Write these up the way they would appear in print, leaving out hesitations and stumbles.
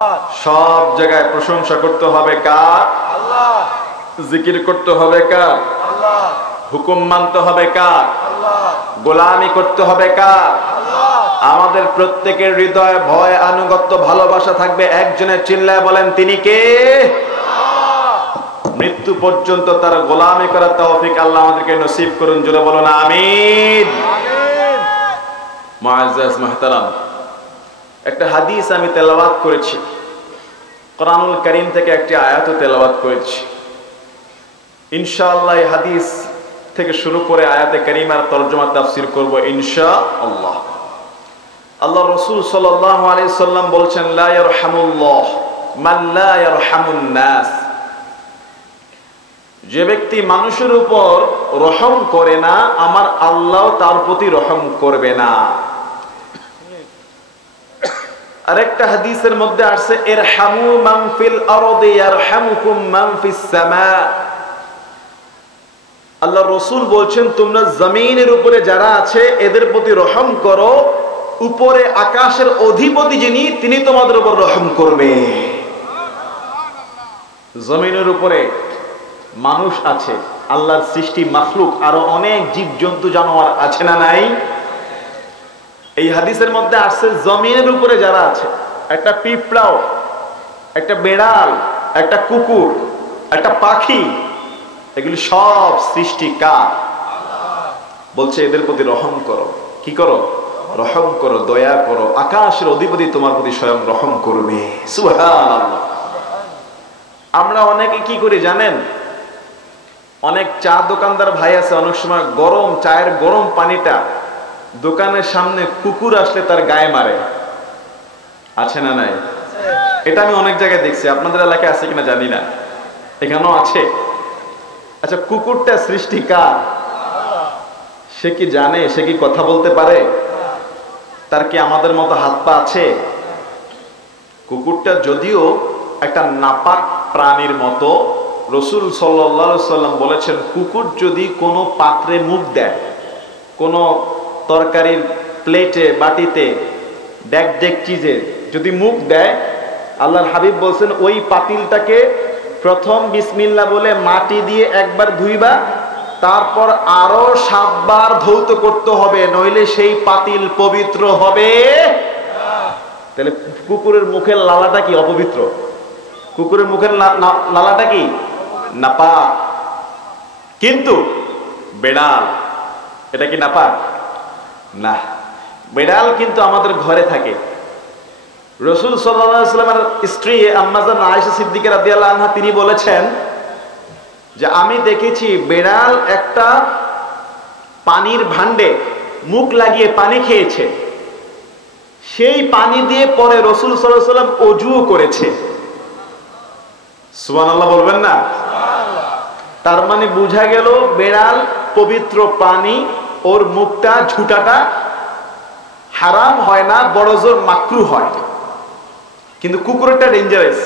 সব জায়গায় প্রশংসা করতে হবে কার? আল্লাহ। জিকির করতে হবে কার? আল্লাহ। হুকুম মানতে হবে কার? আল্লাহ। গোলামি করতে হবে কার? আল্লাহ। আমাদের প্রত্যেকের হৃদয়ে ভয়, আনুগত্য, ভালোবাসা থাকবে একজনের। চিল্লায় বলেন তিনি কে? মৃত্যু পর্যন্ত তার গোলামি করার তৌফিক আল্লাহ আমাদেরকে নসিব করুন। জোরে বলুন আমিন। মুআজ্জাজ মুহতারাম, একটা হাদিস আমি তেলাওয়াত করেছি, কোরআনুল কারীম থেকে একটি আয়াতও তেলাওয়াত করেছি। ইনশাআল্লাহ এই হাদিস থেকে শুরু করে আয়াতে কারিমার তরজমা তাফসীর করব ইনশাআল্লাহ। আল্লাহ রাসূল সাল্লাল্লাহু আলাইহি সাল্লাম বলছেন, লা ইয়ারহামুল্লাহ মান লা ইয়ারহামুন নাস। যে ব্যক্তি মানুষের উপর রহম করে না, আমার আল্লাহ তার প্রতি রহম করবে না। আরেকটা হাদিসের মধ্যে আসছে, ইরহামু মান ফিল আরদি ইয়ারহামুকুম মান ফিস সামা। আল্লাহ রাসূল বলছেন, তোমরা জমিনের উপরে যারা আছে এদের প্রতি রহম করো, উপরে আকাশের অধিপতি যিনি তিনি তোমাদের উপর রহম করবে। জমিনের উপরে মানুষ আছে, আল্লাহর সৃষ্টি মাখলুক, আরো অনেক জীবজন্তু জানোয়ার আছে না নাই? এই হাদিসের মধ্যে আসছে জমিনের উপরে যারা আছে, একটা পিঁপড়াও, একটা বেড়াল, একটা কুকুর, একটা পাখি, এগুলি সব সৃষ্টি কার? বলছে এদের প্রতি রহম করো। কি করো? রহম করো, দয়া করো। আকাশের অধিপতি তোমার প্রতি স্বয়ং রহম করবে। সুবহানাল্লাহ। আমরা অনেকে কি করি জানেন? অনেক চা দোকানদার ভাই আছে, অনেক সময় গরম চায়ের গরম পানিটা দোকানের সামনে কুকুর আসলে তার গায়ে মারে। আছে না নাই? এটা আমি অনেক জায়গায় দেখছি, আপনাদের এলাকায় আছে কিনা জানি না, এখানেও আছে। আচ্ছা, কুকুরটা সৃষ্টি কার? সে কি জানে? সে কি কথা বলতে পারে? তার কি আমাদের মতো হাত পা আছে? কুকুরটা যদিও একটা নাপাক প্রাণীর মতো, রাসূল সাল্লাল্লাহু আলাইহি সাল্লাম বলেছেন, কুকুর যদি কোনো পাত্রে মুখ দেয়, কোনো তরকারির প্লেটে, বাটিতে, ডেকচিজে যদি মুখ দেয়, আল্লাহর হাবিব বলছেন ওই পাতিলটাকে প্রথম বিসমিল্লাহ বলে মাটি দিয়ে একবার ধুইবা, তারপর আরো 7 বার ধৌত করতে হবে, নইলে সেই পাতিল পবিত্র হবে। তাহলে কুকুরের মুখের লালাটা কি অপবিত্র? কুকুরের মুখের লালাটা কি নাপাক। কিন্তু বেড়াল, এটা কি নাপাক? না। বেড়াল কিন্তু আমাদের ঘরে থাকে। রাসূল সাল্লাল্লাহু আলাইহি ওয়াসাল্লামের স্ত্রী আম্মা জান আয়েশা সিদ্দিকা রাদিয়াল্লাহু আনহা তিনি বলেছেন যে আমি দেখেছি বেড়াল একটা পানির ভান্ডে মুখ লাগিয়ে পানি খেয়েছে, সেই পানি দিয়ে পরে রাসূল সাল্লাল্লাহু আলাইহি ওয়াসাল্লাম ওযুও করেছে। সুবহানাল্লাহ বলবেন না? তার মানে বোঝা গেল বেড়াল পবিত্র পানি, ওর মুখটা ঝুটাটা হারাম হয় না, বড় জোর মাকরুহ হয়। কিন্তু কুকুরটা ডেঞ্জারাস।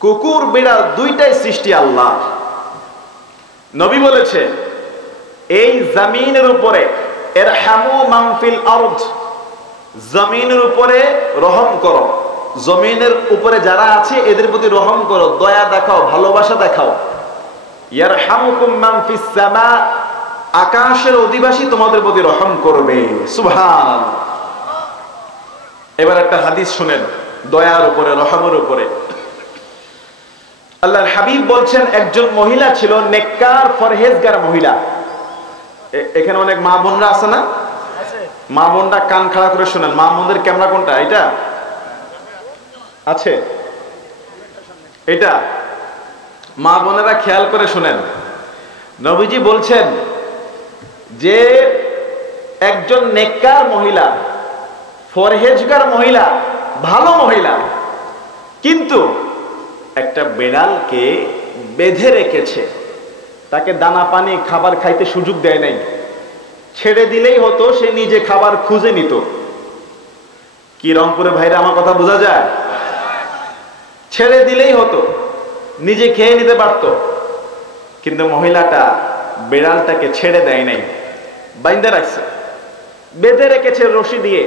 কুকুর বিড়াল দুইটাই সৃষ্টি আল্লাহ। নবী বলেছে এই জমিনের উপরে ইরহামু মান ফিল আরদ, জমিনের উপরে রহম করো, জমিনের উপরে যারা আছে এদের প্রতি রহম করো, দয়া দেখাও, ভালোবাসা দেখাও। ইয়ারহামুকুম মান ফিস সামা, আকাশের অধিবাসী তোমাদের প্রতি রহম করবে। সুবহানাল্লাহ। এবার একটা হাদিস শুনেন দয়ার উপরে, রহমের উপরে। আল্লাহর হাবিব বলছেন একজন মহিলা ছিল, নেককার পরহেজগার মহিলা। এখানে অনেক মা বোনরা আছে না? মা বোনরা কান খাড়া করে শুনেন। মা বোনদের ক্যামেরা কোনটা? এটা আছে, এটা মা বোনেরা খেয়াল করে শুনেন। নবীজি বলছেন যে একজন নেককার মহিলা, পরহেজগার মহিলা, ভালো মহিলা, কিন্তু একটা বেড়ালকে বেঁধে রেখেছে, তাকে দানা পানি খাবার খাইতে সুযোগ দেয় নাই। ছেড়ে দিলেই হতো, সে নিজে খাবার খুঁজে নিত। কি রংপুরে ভাইরা আমার কথা বোঝা যায়? ছেড়ে দিলেই হতো, নিজে খেয়ে নিতে পারত। কিন্তু মহিলাটা বেড়ালটাকে ছেড়ে দেয় নাই, বাইন্ধে রাখছে, বেঁধে রেখেছে রশি দিয়ে,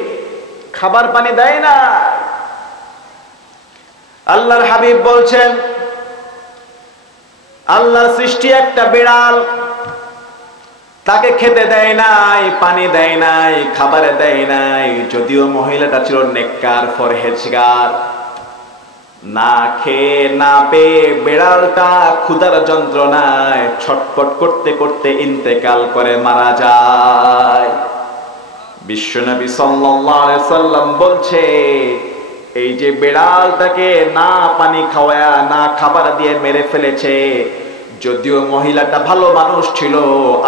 খাবার পানি দেয় না। আল্লাহর হাবিব বলছেন, আল্লাহর সৃষ্টি একটা বিড়াল, তাকে খেতে দেয় নাই, পানি দেয় নাই, খাবারে দেয় নাই। যদিও মহিলাটা ছিল নেককার, পরহেজগার, না খেয়ে না পেয়ে বিড়ালটা ক্ষুধার যন্ত্রণায় ছটফট করতে করতে ইন্তেকাল করে মারা যায়। বিশ্বনবী সাল্লাল্লাহু আলাইহি সাল্লাম বলছে, এই যে বিড়ালটাকে না পানি খাওয়ায়া না খাবার দিয়ে মেরে ফেলেছে, যদিও মহিলাটা ভালো মানুষ ছিল,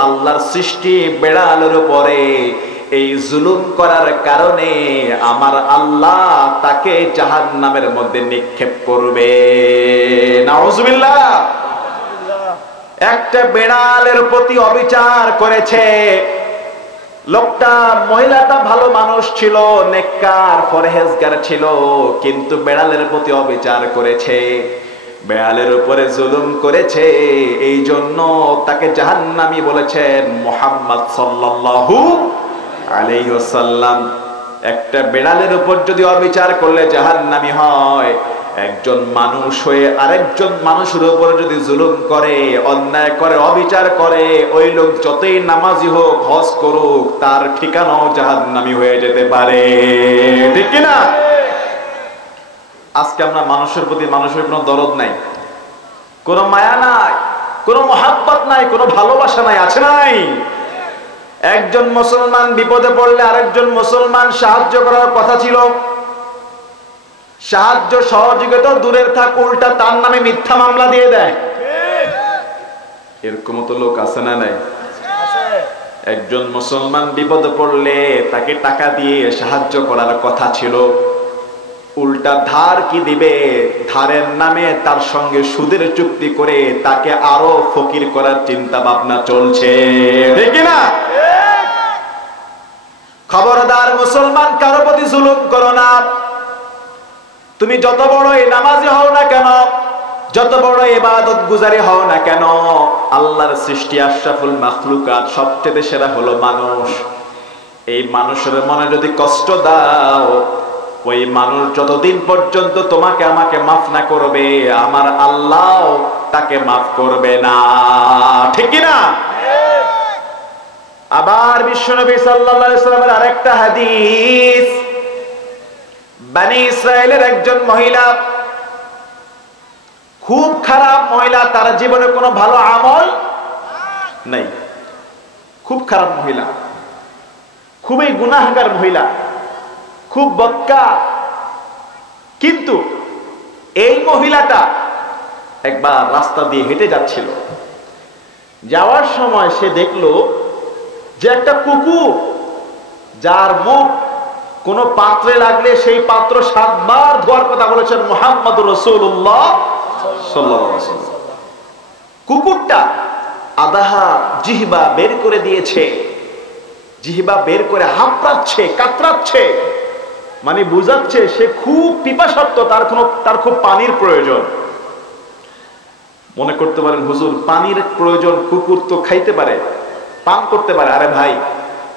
আল্লাহর সৃষ্টি বিড়ালের উপরে এই জুলুম করার কারণে আমার আল্লাহ তাকে জাহান্নামের মধ্যে নিক্ষেপ করবে। নাউজুবিল্লাহ। একটা বিড়ালের প্রতি অবিচার করেছে লোকটা। মহিলাটা ভালো মানুষ ছিল, নেককার, পরহেজগার ছিল, কিন্তু বিড়ালের প্রতি অবিচার করেছে, বিড়ালের উপরে জুলুম করেছে। এই জন্য তাকে জাহান্নামী বলেছেন মুহাম্মদ সাল্লাল্লাহু আলাইহি ওয়াসাল্লাম। একটা বিড়ালের উপর যদি অবিচার করলে জাহান্নামী হয়, একজন মানুষ হয়ে আরেকজন মানুষের উপর যদি জুলুম করে, অন্যায় করে, অবিচার করে, ওই লোক যতই নামাজি হোক, হজ করুক, তার ঠিকানাও জাহান্নামী হয়ে যেতে পারে। ঠিক কি না? আজকে আমরা মানুষের প্রতি মানুষের কোনো দরদ নাই, কোনো মায়া নাই, কোনো মহাব্বত নাই, কোনো ভালোবাসা নাই, আছে নাই? একজন মুসলমান বিপদে পড়লে আরেকজন মুসলমান সাহায্য করার কথা ছিল, সাহায্য সহযোগিতা দূরের থাক, উল্টা তার নামে মিথ্যা মামলা দিয়ে দেয়। এরকম তো লোক আছে না নাই? একজন মুসলমান বিপদে পড়লে তাকে টাকা দিয়ে সাহায্য করার কথা ছিল, উল্টা ধার কি দিবে, ধারের নামে তার সঙ্গে সুদের চুক্তি করে তাকে আরো ফকির করার চিন্তা ভাবনা চলছে। ঠিক না? খবরদার মুসলমান, কারো প্রতি জুলুম করো না। তুমি যত বড়ই নামাজি হও না কেন, যত বড় ইবাদত গুজারি হও না কেন, আল্লাহর সৃষ্টি আশরাফুল মাখলুকাত, সবচেয়ে সেরা হলো মানুষ। এই মানুষের মনে যদি কষ্ট দাও, ওই মানুষ যতদিন পর্যন্ত তোমাকে আমাকে মাফ না করবে, আমার আল্লাহ তাকে মাফ করবে না। ঠিক কি না? আবার বিশ্বনবী সাল্লাল্লাহু আলাইহি ওয়াসাল্লামের আরেকটা হাদিস, বনি ইসরাইলের একজন মহিলা, খুব খারাপ মহিলা, তার জীবনে কোনো ভালো আমল নাই, খুব খারাপ মহিলা, খুবই গুনাহগার মহিলা, খুব বদকা। কিন্তু এই মহিলাটা একবার রাস্তা দিয়ে হেঁটে যাচ্ছিল, যাওয়ার সময় সে দেখলো যে একটা কুকুর, যার মুখ কোন পাত্রে লাগলে সেই পাত্র 7 বার ধোয়ার কথা বলেছেন মুহাম্মদুর রাসূলুল্লাহ সাল্লাল্লাহু আলাইহি ওয়াসাল্লাম, কুকুরটা আদাহা জিহবা বের করে দিয়েছে, জিহবা বের করে হাঁপাচ্ছে, কাতরাচ্ছে, মানে বুঝাচ্ছে সে খুব পিপাসার্ত, তার খুব পানির প্রয়োজন। মনে করতে পারেন হুজুর, পানির প্রয়োজন, কুকুর তো খাইতে পারে, পান করতে পারে। আরে ভাই,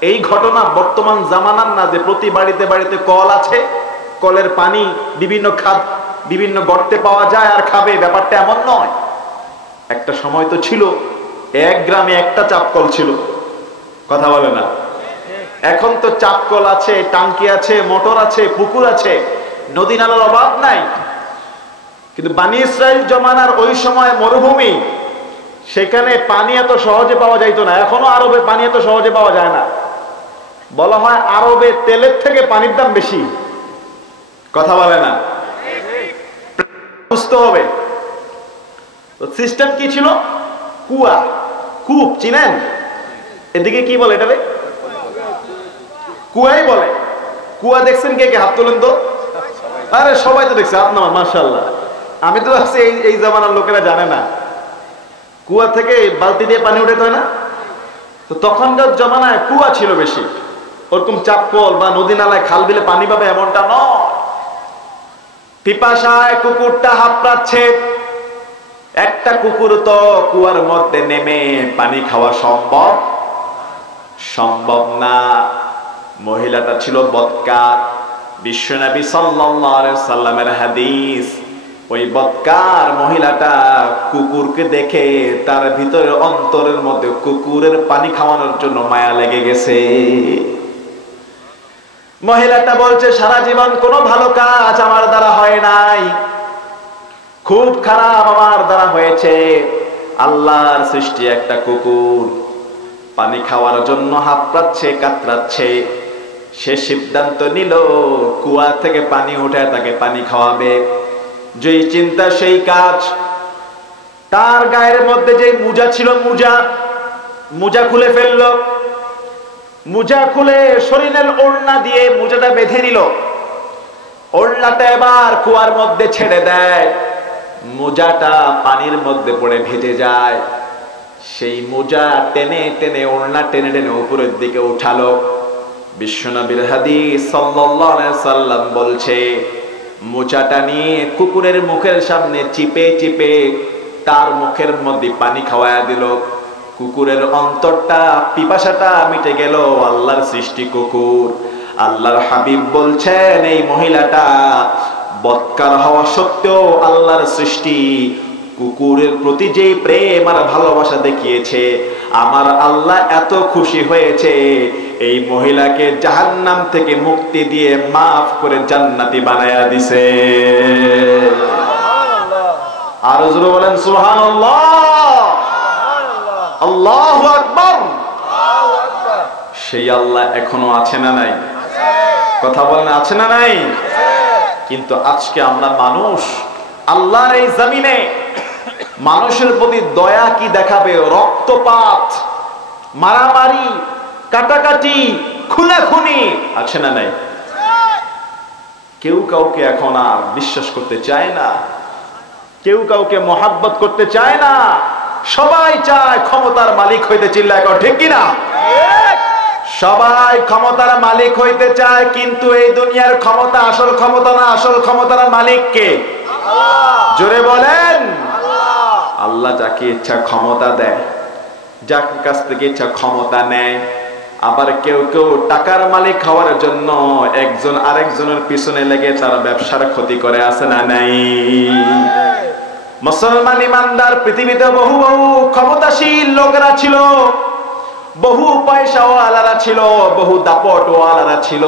এই ঘটনা বর্তমান জামানার না যে প্রতি বাড়িতে বাড়িতে কল আছে, কলের পানি বিভিন্ন খাদ বিভিন্ন গর্তে পাওয়া যায় আর খাবে, ব্যাপারটা এমন নয়। একটা সময় তো ছিল এক গ্রামে একটা চাপকল ছিল, কথা বলে না? এখন তো চাপকল আছে, টাঙ্কি আছে, মোটর আছে, পুকুর আছে, নদী নালার অভাব নাই। কিন্তু বনি ইসরাইল জমানার ওই সময় মরুভূমি, সেখানে পানি এত সহজে পাওয়া যাইতো না। এখনো আরবে পানি এত সহজে পাওয়া যায় না। বলা হয় আরবে তেলের থেকে পানির দাম বেশি, কথা বলে না? বুঝতে হবে। সিস্টেম কি ছিল? কুয়া, কূপ চিনেন? এদিকে কি বলে এটারে? কুয়াই বলে। কুয়া দেখছেন কে কে? হাত তোলেন তো। আরে সবাই তো দেখছে, হাত নামান, মাশাআল্লাহ। আমি তো ভাবছি এই জামানার লোকেরা জানে না। কুয়া থেকে বালতি দিয়ে পানি উঠাতে হয় না? তো তখনকার জমানায় কুয়া ছিল বেশি, ওরকম চাপকল বা নদী নালায় খাল বিলে পানি পাবে এমনটা নয়। পিপাসায় কুকুরটা হাঁপাচ্ছে। একটা কুকুর তো কুয়ার মধ্যে নেমে পানি খাওয়া সম্ভব না। মহিলাটা ছিল বদকা। বিশ্বনবী সাল্লাল্লাহু আলাইহি সাল্লামের হাদিস, ওই বদকার মহিলাটা কুকুরকে দেখে তার ভিতরে অন্তরের মধ্যে কুকুরের পানি খাওয়ানোর জন্য মায়া লেগে গেছে। মহিলাটা বলছে, সারা জীবন কোনো ভালো কাজ আমার দ্বারা হয় নাই, খুব খারাপ আমার দ্বারা হয়েছে। আল্লাহর সৃষ্টি একটা কুকুর পানি খাওয়ার জন্য হাঁপাচ্ছে, কাতরাচ্ছে। সে সিদ্ধান্ত নিল কুয়া থেকে পানি উঠায় তাকে পানি খাওয়াবে। যেই চিন্তা সেই কাজ। তার গায়ের মধ্যে যে মোজা ছিল, মোজা খুলে ফেলল। মোজা খুলে শরীরের ওড়না দিয়ে মোজাটা বেঁধে নিল। ওড়নাটা এবার কুয়ার মধ্যে ছেড়ে দেয়। মোজাটা পানির মধ্যে পড়ে ভেজে যায়। সেই মোজা টেনে টেনে, ওড়না টেনে টেনে উপরের দিকে উঠালো। বিশ্বনবীর হাদিস সাল্লাল্লাহু আলাইহি সাল্লাম বলছে, মোজাটা নিয়ে কুকুরের মুখের সামনে চিপে চিপে তার মুখের মধ্যে পানি খাওয়ায়া দিল। কুকুরের অন্তরটা, পিপাসাটা মিটে গেল। আল্লাহর সৃষ্টি কুকুর। আল্লাহর হাবিব বলছেন, এই মহিলাটা বদকার হওয়া সত্ত্বেও আল্লাহর সৃষ্টি কুকুরের প্রতি যে প্রেম আর ভালোবাসা দেখিয়েছে, আমার আল্লাহ এত খুশি হয়েছে এই মহিলাকে জাহান্নাম থেকে মুক্তি দিয়ে মাফ করে জান্নাতি বানায়া দিছে। আর জোরে বলেন সুবহানাল্লাহ, আল্লাহু আকবার। সেই আল্লাহ এখনো আছে না নাই? কথা বলেন, আছে না নাই? কিন্তু আজকে আমরা মানুষ, আল্লাহর এই জমিনে মানুষের প্রতি দয়া কি দেখাবে? রক্তপাত, মারামারি, কাটাকাটি, খুনাখুনি, আছে না নাই? কেউ কাউকে এখন আর বিশ্বাস করতে চায় না, কেউ কাউকে মহাব্বত করতে চায় না। সবাই চায় ক্ষমতার মালিক হইতে। চিল্লায় কও ঠিক কিনা? সবাই ক্ষমতার মালিক হইতে চায়, কিন্তু এই দুনিয়ার ক্ষমতা আসল ক্ষমতা না। আসল ক্ষমতার মালিক কে? জোরে বলেন। আল্লাহ যাকে ইচ্ছা ক্ষমতা দেয়, যার কাছ থেকে ইচ্ছা ক্ষমতা নেয়। আবার কেউ কেউ টাকার মালিক হওয়ার জন্য একজন আরেকজনের পিছনে লেগে তার ব্যবসার ক্ষতি করে, আছে না নাই? মুসলমান ইমানদার পৃথিবীতে বহু বহু ক্ষমতাশীল লোকেরা ছিল, বহু পয়সাওয়ালারা ছিল, বহু দাপটওয়ালারা ছিল।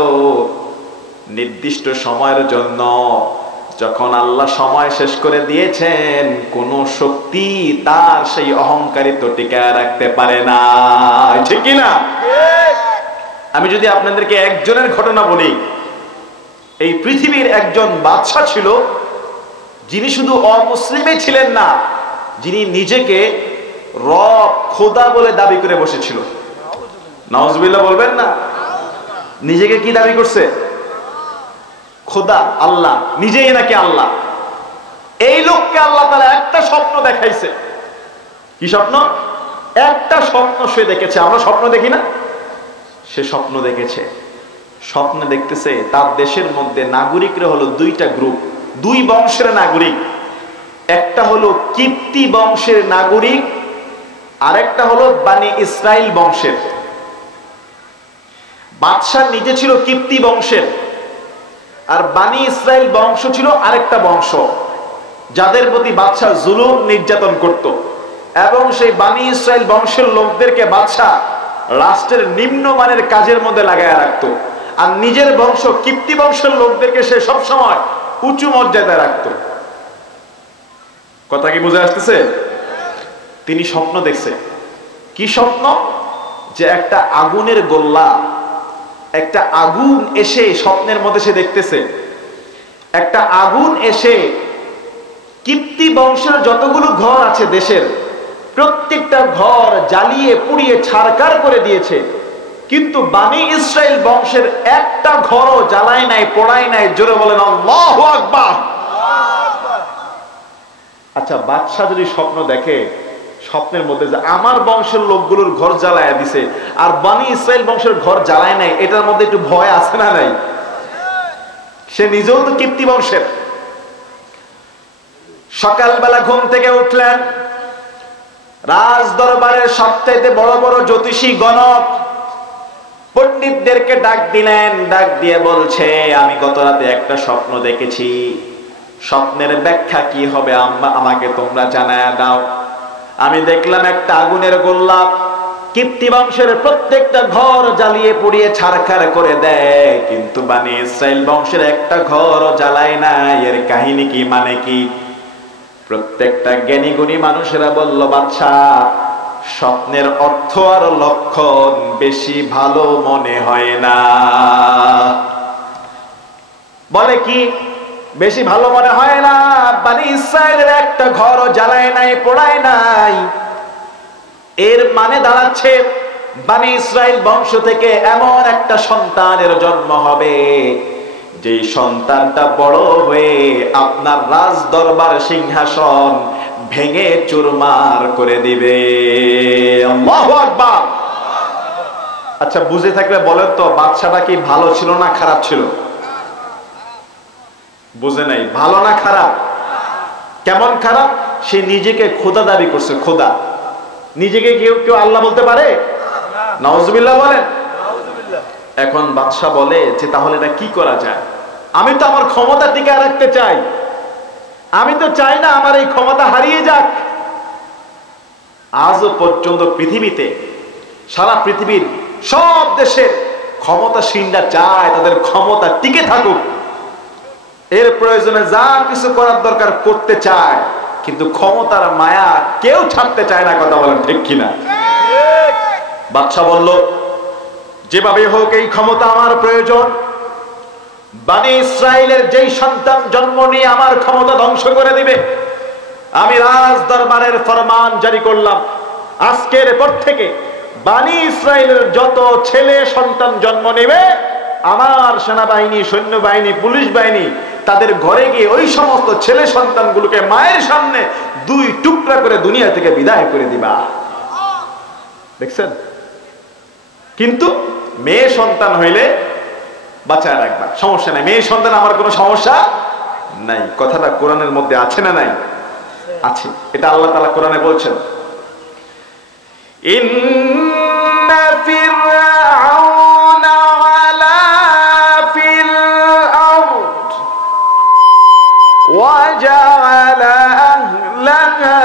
নির্দিষ্ট সময়ের জন্য যখন আল্লাহ সময় শেষ করে দিয়েছেন, কোন শক্তি তার সেই অহংকারিত্ব টিকায় রাখতে পারে না। ঠিক কি না? আমি যদি আপনাদেরকে একজনের ঘটনা বলি, এই পৃথিবীর একজন বাদশা ছিল, যিনি শুধু অমুসলিমই ছিলেন না, যিনি নিজেকে রব, খোদা বলে দাবি করে বসেছিল। নাউজুবিল্লাহ বলবেন না? নিজেকে কি দাবি করছে? খোদা, আল্লাহ, নিজেই নাকি আল্লাহ। এই লোককে আল্লাহ তাআলা একটা স্বপ্ন দেখাইছে। কি স্বপ্ন? একটা স্বপ্ন সে দেখেছে। আমরা স্বপ্ন দেখি না? সে স্বপ্ন দেখেছে। স্বপ্নে দেখতেছে তার দেশের মধ্যে নাগরিকরা হলো দুইটা গ্রুপ, দুই বংশের নাগরিক। একটা হলো কিপ্তি বংশের নাগরিক, আরেকটা হলো বানি ইসরাইল বংশের। বাদশা নিজে ছিল কিপ্তি বংশের, আর বানি ইসরাইল বংশ ছিল আরেকটা বংশ, যাদের প্রতি বাদশা জুলুম নির্যাতন করত। এবং সেই বানি ইসরাইল বংশের লোকদেরকে বাদশা রাষ্ট্রের নিম্নমানের কাজের মধ্যে লাগায় রাখত, আর নিজের বংশ কিপ্তি বংশের লোকদেরকে সে সবসময় উঁচু মর্যাদায় রাখত। কথা কি বুঝে আসতেছে? তিনি স্বপ্ন দেখছে। কি স্বপ্ন? যে একটা আগুনের গোল্লা, একটা আগুন এসে, স্বপ্নের মধ্যে সে দেখতেছে একটা আগুন এসে কিপ্তি বংশের যতগুলো ঘর আছে দেশের, প্রত্যেকটা ঘর জ্বালিয়ে পুড়িয়ে ছারখার করে দিয়েছে, কিন্তু বানি ইসরাইল বংশের একটা ঘরও জ্বালায় নাই, পোড়ায় নাই। জোরে বলেন আল্লাহু আকবার। আচ্ছা, বাদশা যদি স্বপ্ন দেখে স্বপ্নের মধ্যে যে আমার বংশের লোকগুলোর ঘর জ্বালায় দিছে আর বানি ইসরাইল বংশের ঘর জ্বালায় নাই, এটার মধ্যে একটু ভয় আছে না নাই? সে নিজেও তো কিপ্তি বংশের। সকালবেলা ঘুম থেকে উঠলেন, রাজ দরবারের সবচাইতে বড় বড় জ্যোতিষী গণক পণ্ডিতদেরকে ডাক দিলেন। ডাক দিয়ে বলছে, আমি গত রাতে একটা স্বপ্ন দেখেছি। স্বপ্নের ব্যাখ্যা কি হবে আমাকে তোমরা জানায়া দাও। আমি দেখলাম একটা আগুনের গোল্লা কিপ্তি বংশের প্রত্যেকটা ঘর জ্বালিয়ে পুড়িয়ে ছারখার করে দেয়, কিন্তু বনি ইসরাইল বংশের একটা ঘর জ্বালায় না। এর কাহিনী কি, মানে কি? প্রত্যেকটা জ্ঞানী গুণী মানুষেরা বলল, বাদশা, স্বপ্নের অর্থ আর লক্ষণ বেশি ভালো মনে হয় না। বলে কি বেশি ভালো মনে হয় না? বনি ইসরাইলের একটা ঘর জ্বালায় নাই, পোড়ায় নাই। এর মানে দাঁড়াচ্ছে বনি ইসরাইল বংশ থেকে এমন একটা সন্তানের জন্ম হবে, যে সন্তানটা বড় হয়ে আপনার রাজ দরবার সিংহাসন ভেঙে চুরমার করে দিবে। আল্লাহু আকবার। আচ্ছা, বুঝে থাকলে বলেন তো, বাদশাটা কি ভালো ছিল না খারাপ ছিল? বুঝে নাই, ভালো না খারাপ? কেমন খারাপ? সে নিজেকে খোদা দাবি করছে। খোদা নিজেকে কেউ কেউ আল্লাহ বলতে পারে? নাউজুবিল্লাহ বলেন। এখন বাদশা বলে যে তাহলে এটা কি করা যায়? আমি তো আমার ক্ষমতা টিকায় রাখতে চাই, আমি তো চাই না আমার এই ক্ষমতা হারিয়ে যাক। আজও পর্যন্ত পৃথিবীতে, সারা পৃথিবীর সব দেশের ক্ষমতাসীনরা চায় তাদের ক্ষমতা টিকে থাকুক, এর প্রয়োজনে যা কিছু করার দরকার করতে চায়, কিন্তু ক্ষমতার মায়া কেউ ছাড়তে চায় না। কথা বলেন ঠিক কিনা? বাদশা বলল, যেভাবে হোক এই ক্ষমতা আমার প্রয়োজন। বনি ইসরাইলের যেই সন্তান জন্ম নিয়ে আমার ক্ষমতা ধ্বংস করে দিবে, আমি রাজ দরবারের ফরমান জারি করলাম, আজকের পর থেকে বনি ইসরাইলের যত ছেলে সন্তান জন্ম নেবে, আমার সেনাবাহিনী, সৈন্যবাহিনী, পুলিশ বাহিনী তাদের ঘরে গিয়ে ওই সমস্ত ছেলে সন্তানগুলোকে মায়ের সামনে 2 টুকরা করে দুনিয়া থেকে বিদায় করে দিবা। দেখছেন? কিন্তু মেয়ে সন্তান হইলে বাঁচায় রাখবা, সমস্যা নাই। মেয়ে সন্তান আমার কোনো সমস্যা নাই। কথাটা কোরআনের মধ্যে আছে না নাই? আছে। এটা আল্লাহ তাআলা কোরআনে বলছেন, ইন্না ফিরআউনা আলা ফিল আরদ ওয়া জাআলা আহলাহা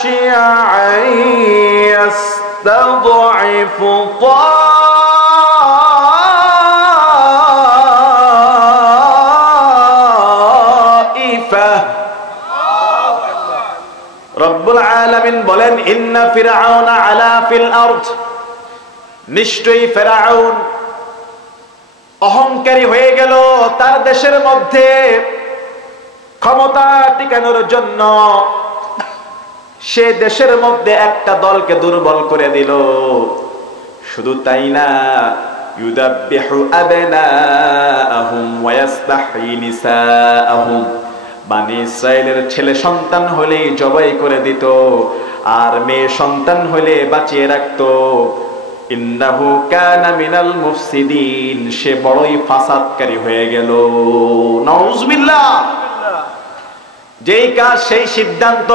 শিয়া'আন ইয়াস্তাদ'ইফু রব্বুল আলামিন বলেন, ইন্না ফিরআউনা আলা ফিল আরদ, নিশ্চয়ই ফিরআউন অহংকারী হয়ে গেল তার দেশের মধ্যে। ক্ষমতা টিকানোর জন্য সে দেশের মধ্যে একটা দলকে দুর্বল করে দিল। শুধু তাই না, ইউদাব্বিহু আবনাআহুম ওয়া ইস্তাহয়ী নিসাআহুম, বনি ইসরাইলের ছেলে সন্তান হলে জবাই করে দিত, আর মেয়ে সন্তান হলে বাঁচিয়ে রাখতো। ইন্নাহু কানা মিনাল মুফসিদিন, সে বড়ই ফাসাদকারী হয়ে গেল। নাউজুবিল্লাহ। যেই কাজ সেই সিদ্ধান্ত।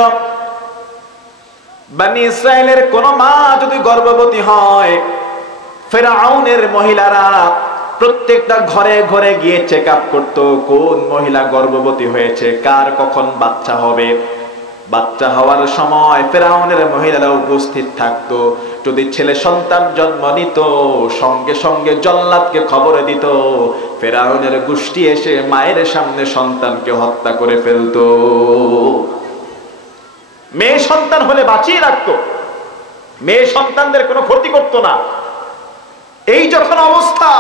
বনি ইসরাইলের কোন মা যদি গর্ভবতী হয়, ফিরআউনের মহিলারা প্রত্যেকটা ঘরে ঘরে গিয়ে চেক আপ করতো, কোন মহিলা গর্ভবতী হয়েছে, কার কখন বাচ্চা হবে। বাচ্চা হওয়ার সময় ফিরআউনের মহিলারা উপস্থিত থাকতো। যদি ছেলে সন্তান জন্ম নিত, সঙ্গে সঙ্গে জল্লাদকে খবর দিত। ফিরআউনের গোষ্ঠী এসে মায়ের সামনে সন্তানকে হত্যা করে ফেলতো। মেয়ে সন্তান হলে বাঁচিয়ে রাখতো, মেয়ে সন্তানদের কোনো ক্ষতি করতো না। এই যখন অবস্থা,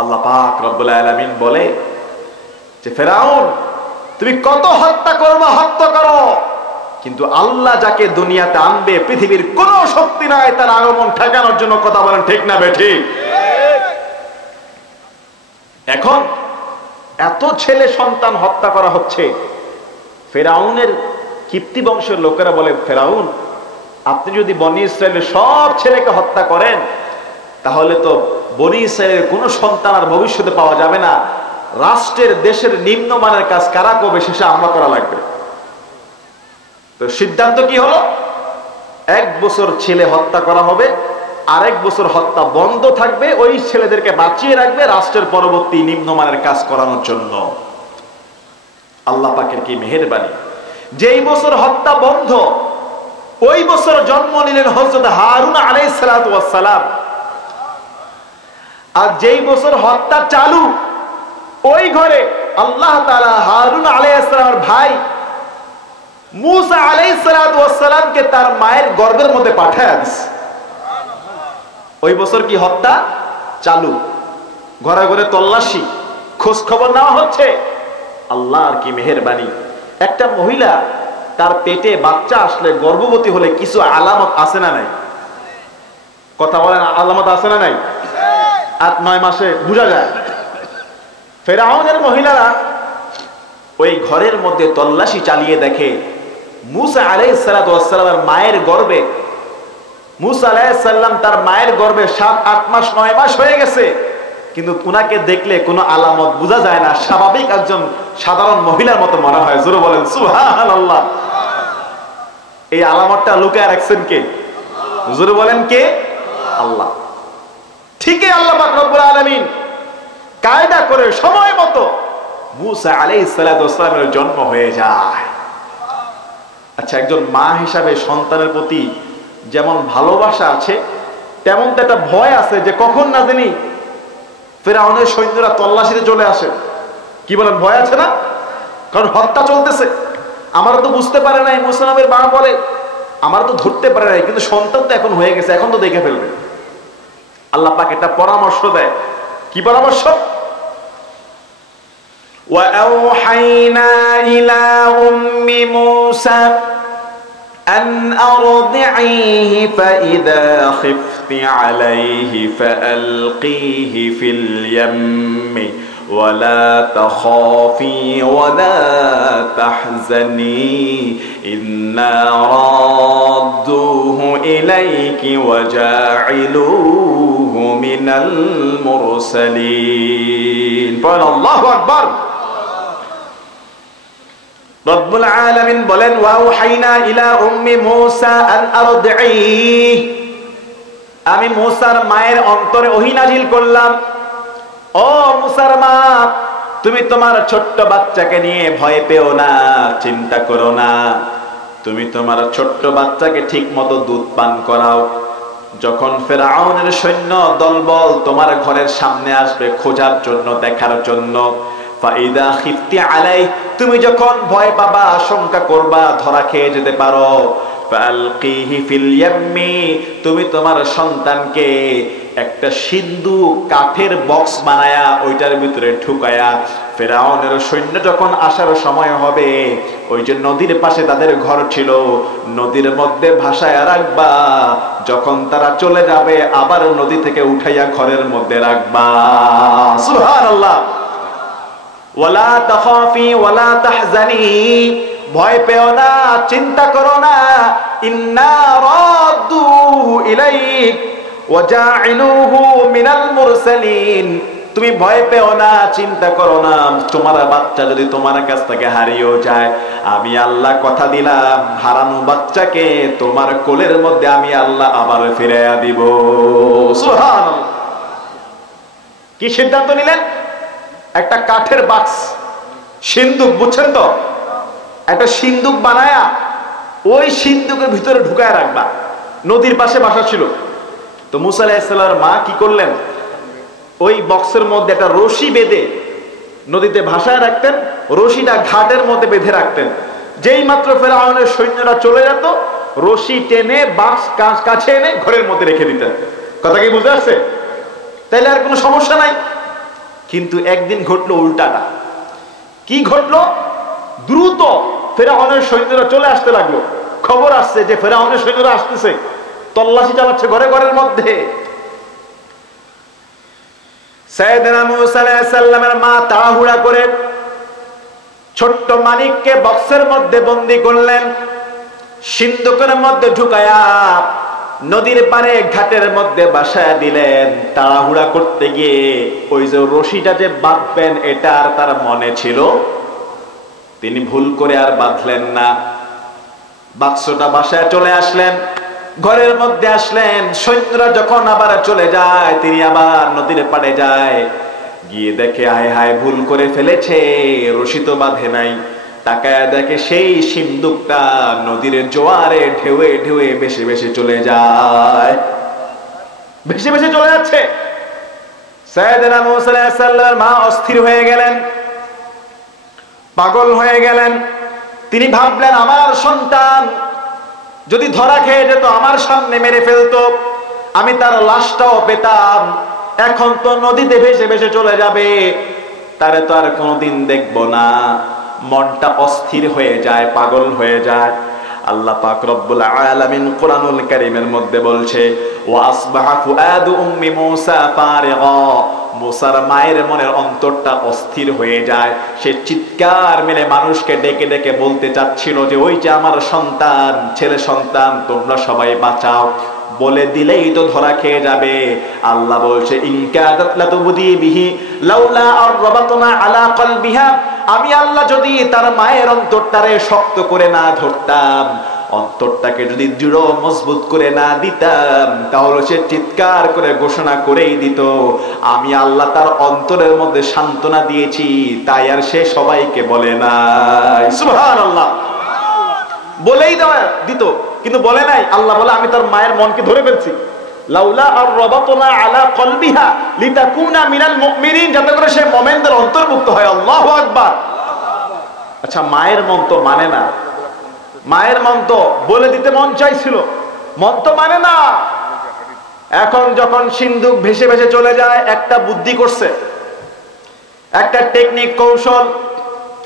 আল্লাহ পাক রব্বুল আলামিন বলে যে, ফিরআউন তুমি কত হত্যা করবা, হত্যা করো, কিন্তু আল্লাহ যাকে দুনিয়াতে আনবে পৃথিবীর কোন শক্তি নাই তার আগমন ঠেকানোর জন্য। কথা বলেন ঠিক না বেঠিক? এখন এত ছেলে সন্তান হত্যা করা হচ্ছে। ফিরআউনের কিপ্তি বংশের লোকেরা বলে, ফিরআউন আপনি যদি বনি ইসরাইলের সব ছেলেকে হত্যা করেন, তাহলে তো বনি ইসরাইলের কোনো সন্তান আর ভবিষ্যতে পাওয়া যাবে না। রাষ্ট্রের, দেশের নিম্নমানের কাজ কারা করবে, শেষে আমরা করা লাগবে। তো সিদ্ধান্ত কি হলো? 1 বছর ছেলে হত্যা করা হবে, আর 1 বছর হত্যা বন্ধ থাকবে। ওই ছেলেদেরকে বাঁচিয়ে রাখবে রাষ্ট্রের পরবর্তী নিম্নমানের কাজ করানোর জন্য। আল্লাহ পাকের কি মেহেরবানি, যেই বছর হত্যা বন্ধ ওই বছর জন্ম নিলেন হযরত হারুন আলাইহিস সালাতু ওয়াস সালাম। আর যেই বছর হত্যা চালু ওই ঘরে আল্লাহ তাআলা হারুন আলাইহিস সালামের ভাই মুসা আলাইহিস সালাতু ওয়াস সালামকে তার মায়ের গর্ভের মধ্যে পাঠায়া দিয়েছে। ওই বছর কি হত্যা চালু, ঘরে ঘরে তল্লাশি, খোঁজ খবর নেওয়া হচ্ছে। আল্লাহর কি মেহেরবানি। একটা মহিলা তার পেটে বাচ্চা আসলে, গর্ভবতী হলে কিছু আলামত আছে না নাই? কথা বলেন, আলামত আছে না নাই? 8-9 মাসে বোঝা যায়। ফেরাউনের মহিলারা ওই ঘরের মধ্যে তল্লাশি চালিয়ে দেখে মুসা আলাইহিস সালাতু ওয়াস সালামের মায়ের গর্ভে, মুসা আলাইহিস সালাম তার মায়ের গর্ভে 7-8 মাস 9 মাস হয়ে গেছে, কিন্তু উনাকে দেখলে কোনো আলামত বোঝা যায় না, স্বাভাবিক একজন সাধারণ মহিলার মতো মনে হয়। জোরে বলেন সুবহানাল্লাহ। এই আলামতটা লুকায় রাখছেন কে? জোরে বলেন কে? আল্লাহ। ঠিকই আল্লাহ পাক রব্বুল আলামিন কায়দা করে সময় মতো মুসা আলাইহিস সালাতু ওয়াস সালামের জন্ম হয়ে যায়। আচ্ছা, একজন মা হিসাবে সন্তানের প্রতি যেমন ভালোবাসা আছে, তেমন তো একটা ভয় আছে যে কখন না জানি ফেরাউনের সৈন্যরা তল্লাশিতে চলে আসে। কি বলেন, ভয় আছে না? কারণ হত্যা চলতেছে। আমারও তো বুঝতে পারে নাই, মুসা নবীর মা বলে আমার তো ধরতে পারে নাই, কিন্তু সন্তান তো এখন হয়ে গেছে, এখন তো দেখে ফেলবে। আল্লাহ পাক একটা পরামর্শ দেয়। কি পরামর্শ? وَأَوْحَيْنَا إِلَى أُمِّ مُوسَى أَنْ أَرْضِعِيهِ فَإِذَا خِفْتِ عَلَيْهِ فَأَلْقِيهِ فِي الْيَمِّ وَلَا تَخَافِي وَلَا تَحْزَنِي إِنَّا رَادُّوهُ إِلَيْكِ وَجَاعِلُوهُ مِنَ الْمُرْسَلِينَ قال الله أكبر। রব্বুল আলামিন বলেন ওয়াউহাইনা ইলা উম্মি মূসা আন আরদিহি, আমি মূসার মায়ের অন্তরে ওহী নাজিল করলাম। ও মূসার মা, তুমি তোমার ছোট্ট বাচ্চাকে নিয়ে ভয় পেও না, চিন্তা করো না। তুমি তোমার ছোট্ট বাচ্চাকে ঠিকমতো দুধ পান করাও। যখন ফেরাউনের সৈন্য দলবল তোমার ঘরের সামনে আসবে খোঁজার জন্য, দেখার জন্য, ফাইদা খিফতি আলাই, তুমি যখন ভয় পাবা, আশঙ্কা করবা ধরা খেয়ে যেতে পারো, ফালকিহি ফিল ইয়াম্মি, তুমি তোমার সন্তানকে একটা সিন্ধুক কাঠের বক্স বানায়া ওইটার ভিতরে ঢুকায়া ফেরাউনের সৈন্য যখন আসার সময় হবে, ওই যে নদীর পাশে তাদের ঘর ছিল, নদীর মধ্যে ভাসায়া রাখবা। যখন তারা চলে যাবে আবার নদী থেকে উঠাইয়া ঘরের মধ্যে রাখবা। সুবহানাল্লাহ। ওয়ালা তাখাফি ওয়ালা তাহজানি, ভয় পেও না, চিন্তা করো না। ইন্না রাদ্দুহু ইলাইক ওয়া জাইলুহু মিনাল মুরসালিন, তুমি ভয় পেও না, চিন্তা করো না। তোমার বাচ্চা যদি তোমার কাছ থেকে হারিয়েও যায়, আমি আল্লাহ কথা দিলাম হারানো বাচ্চাকে তোমার কোলের মধ্যে আমি আল্লাহ আবার ফিরাইয়া দিব। সুবহানাল্লাহ। কি সিদ্ধান্ত নিলেন? একটা কাঠের বাক্স, সিন্দুক, বুঝছেন তো? একটা সিন্দুক বানায়া ওই সিন্দুকের ভিতরে ঢুকায় রাখবা। নদীর পাশে বাসা ছিল। তো মুসা আলাইহিস সালামের মা কি করলেন? ওই বক্সের মধ্যে একটা রশি বেঁধে নদীতে ভাসায় রাখতেন, রশিটা ঘাটের মধ্যে বেঁধে রাখতেন। যেই মাত্র ফেরাউনের সৈন্যরা চলে যেত, রশি টেনে বাক্স কাছে এনে ঘরের মধ্যে রেখে দিতেন। কথা কি বুঝতে আসছে? তাইলে আর কোনো সমস্যা নাই। কিন্তু একদিন ঘটলো উল্টাটা। কি ঘটলো? দ্রুত ফেরাউনের সৈন্যরা চলে আসতে লাগলো। খবর আসছে যে ফেরাউনের সৈন্যরা আসতেছে, তল্লাশি চালাচ্ছে ঘরে ঘরের মধ্যে। সাইয়েদনা মুসা আলাইহিস সালামের মা তাড়াহুড়া করে ছোট্ট মানিককে বক্সের মধ্যে বন্দী করলেন, সিন্দুকের মধ্যে ঢুকায়া নদীর পারে ঘাটের মধ্যে বাসায় দিলেন। তাড়াহুড়া করতে গিয়ে ওই যে রশিটা যে বাঁধবেন এটা আর তার মনে ছিল, তিনি ভুল করে আর বাঁধলেন না। বাক্সটা বাসায় চলে আসলেন, ঘরের মধ্যে আসলেন। সৈন্যরা যখন আবার চলে যায়, তিনি আবার নদীর পাড়ে যায়, গিয়ে দেখে হায় হায় ভুল করে ফেলেছে, রশি তো বাঁধে নাই। তাকায় দেখে সেই সিন্দুকটা নদীর জোয়ারে ঢেউয়ে ঢেউয়ে ভেসে ভেসে চলে যায়, ভেসে ভেসে চলে যাচ্ছে। সাইয়েদনা মূসা আলাইহিস সালামের মা অস্থির হয়ে গেলেন, পাগল হয়ে গেলেন। তিনি ভাবলেন, আমার সন্তান যদি ধরা খেয়ে যেত, আমার সামনে মেরে ফেলতো, আমি তার লাশটাও পেতাম। এখন তো নদীতে ভেসে ভেসে চলে যাবে, তারে তো আর কোনোদিন দেখবো না। মনটা অস্থির হয়ে যায়, পাগল হয়ে যায়। আল্লাহ পাক রব্বুল আলামিন কোরআনুল কারীমের মধ্যে বলছে, ওয়া আসবাহা ফুআদু উম্মি মূসা ফারিগা, মূসার মায়ের মনের অন্তরটা অস্থির হয়ে যায়। সে চিৎকার মেরে মানুষকে ডেকে ডেকে বলতে চাচ্ছিল যে, ওই যে আমার সন্তান, ছেলে সন্তান, তোমরা সবাই বাঁচাও, বলে দিলেই তো ধরা খেয়ে যাবে। আল্লাহ বলছে, ইনকাদাত লাতুবদি বিহি লাউলা আরবাতনা আলা কলবিহা, আমি আল্লাহ যদি তার মায়ের অন্তরটারে শক্ত করে না ধরতাম, অন্তরটাকে যদি দৃঢ় মজবুত করে না দিতাম, তাহলে সে চিৎকার করে ঘোষণা করেই দিত, আমি আল্লাহ তার অন্তরের মধ্যে সান্ত্বনা দিয়েছি, তাই আর সে সবাইকে বলে নাই। সুবহানাল্লাহ, বলেই দিত কিন্তু বলে নাই। আল্লাহ বলে, আমি তার মায়ের মনকে ধরে ফেলছি। লাউলা আরবাতনা আলা কলবিহা লিতাকুনা মিনাল মুমিনিন, যাতে করে সে মুমিনদের অন্তর্ভুক্ত হয়। আল্লাহু আকবার। আচ্ছা, মায়ের মন তো মানে না, মায়ের মন তো বলে দিতে মন চাইছিল, মন তো মানে না। এখন যখন সিন্ধুক ভেসে ভেসে চলে যায়, একটা বুদ্ধি করছে, একটা টেকনিক, কৌশল।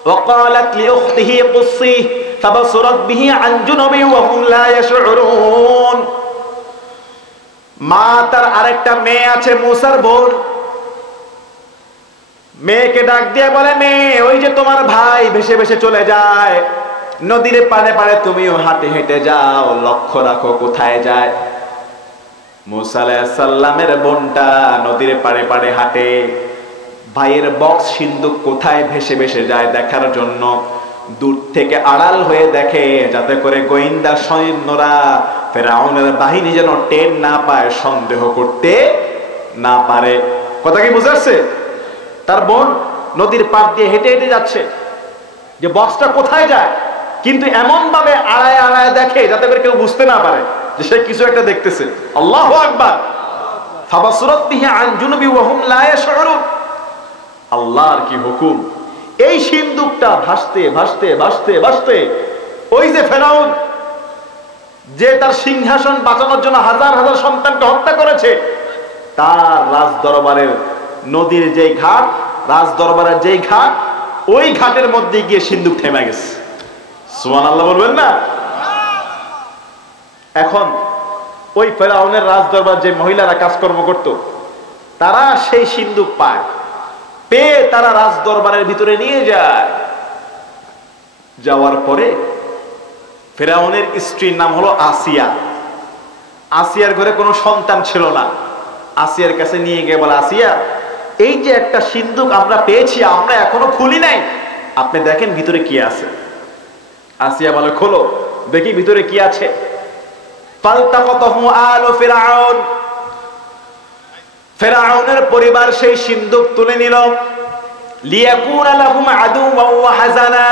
وقالت لأخته قصيه فبصرت به عن جنب وهم لا يشعرون। মা তার আরেকটা মেয়ে আছে, মূসার বোন, মেয়েকে ডাক দিয়ে বলে, মেয়ে, ওই যে তোমার ভাই ভেসে ভেসে চলে যায়, নদীর পাড়ে পাড়ে তুমিও হাঁটে হেঁটে যাও, লক্ষ্য রাখো কোথায় যায়। মূসা আলাইহিস সালামের বোনটা নদীর পাড়ে পাড়ে হাঁটে, ভাইয়ের বক্স সিন্ধুক কোথায় ভেসে ভেসে যায় দেখার জন্য দূর থেকে আড়াল হয়ে দেখে, যাতে করে গোয়েন্দা সৈন্যরা, ফেরাউনের বাহিনী যেন টের না পায়, সন্দেহ করতে না পারে। কথা কি বুঝে আসছে? তার বোন নদীর পাড় দিয়ে হেঁটে হেঁটে যাচ্ছে, যে বক্সটা কোথায় যায়, কিন্তু এমন ভাবে আড়ায় আড়ায় দেখে যাতে করে কেউ বুঝতে না পারে যে সে কিছু একটা দেখতেছে। আল্লাহু আকবার। ফাবাসুরাত বিহি আন জুনুবি ওয়া হুম লা ইয়াশউরুন। আল্লাহর কি হুকুম! এই সিন্ধুকটা ভাসতে ভাসতে ভাসতে ভাসতে ওই যে ফেরাউন, যে তার সিংহাসন বাঁচানোর জন্য হাজার হাজার সন্তানকে হত্যা করেছে, তার রাজ দরবারের নদীর যেই ঘাট, রাজ দরবারের যেই ঘাট, ওই ঘাটের মধ্যে গিয়ে সিন্ধুক থেমে গেছে। সুবহানাল্লাহ বলবেন না? এখন ওই ফেরাউনের রাজ দরবার যে মহিলারা কাজকর্ম করত, তারা সেই সিন্ধুক পায়, পেয়ে তারা রাজ দরবারের ভিতরে নিয়ে যায়। যাওয়ার পরে ফেরাউনের স্ত্রীর নাম হলো আসিয়া। আসিয়ার ঘরে কোনো সন্তান ছিল না। আসিয়ার কাছে নিয়ে গিয়ে বলে, আসিয়া, এই যে একটা সিন্ধুক আমরা পেয়েছি, আমরা এখনো খুলি নাই, আপনি দেখেন ভিতরে কি আছে। আসিয়া বলে, খোলো দেখি ভিতরে কি আছে। ফালতাকাতাহু আলু ফিরআউন, ফেরাউনের পরিবার সেই সিন্ধুক তুলে নিল। লিয়াকুনা লাহুম আদুওয়ান ওয়া হাযানা,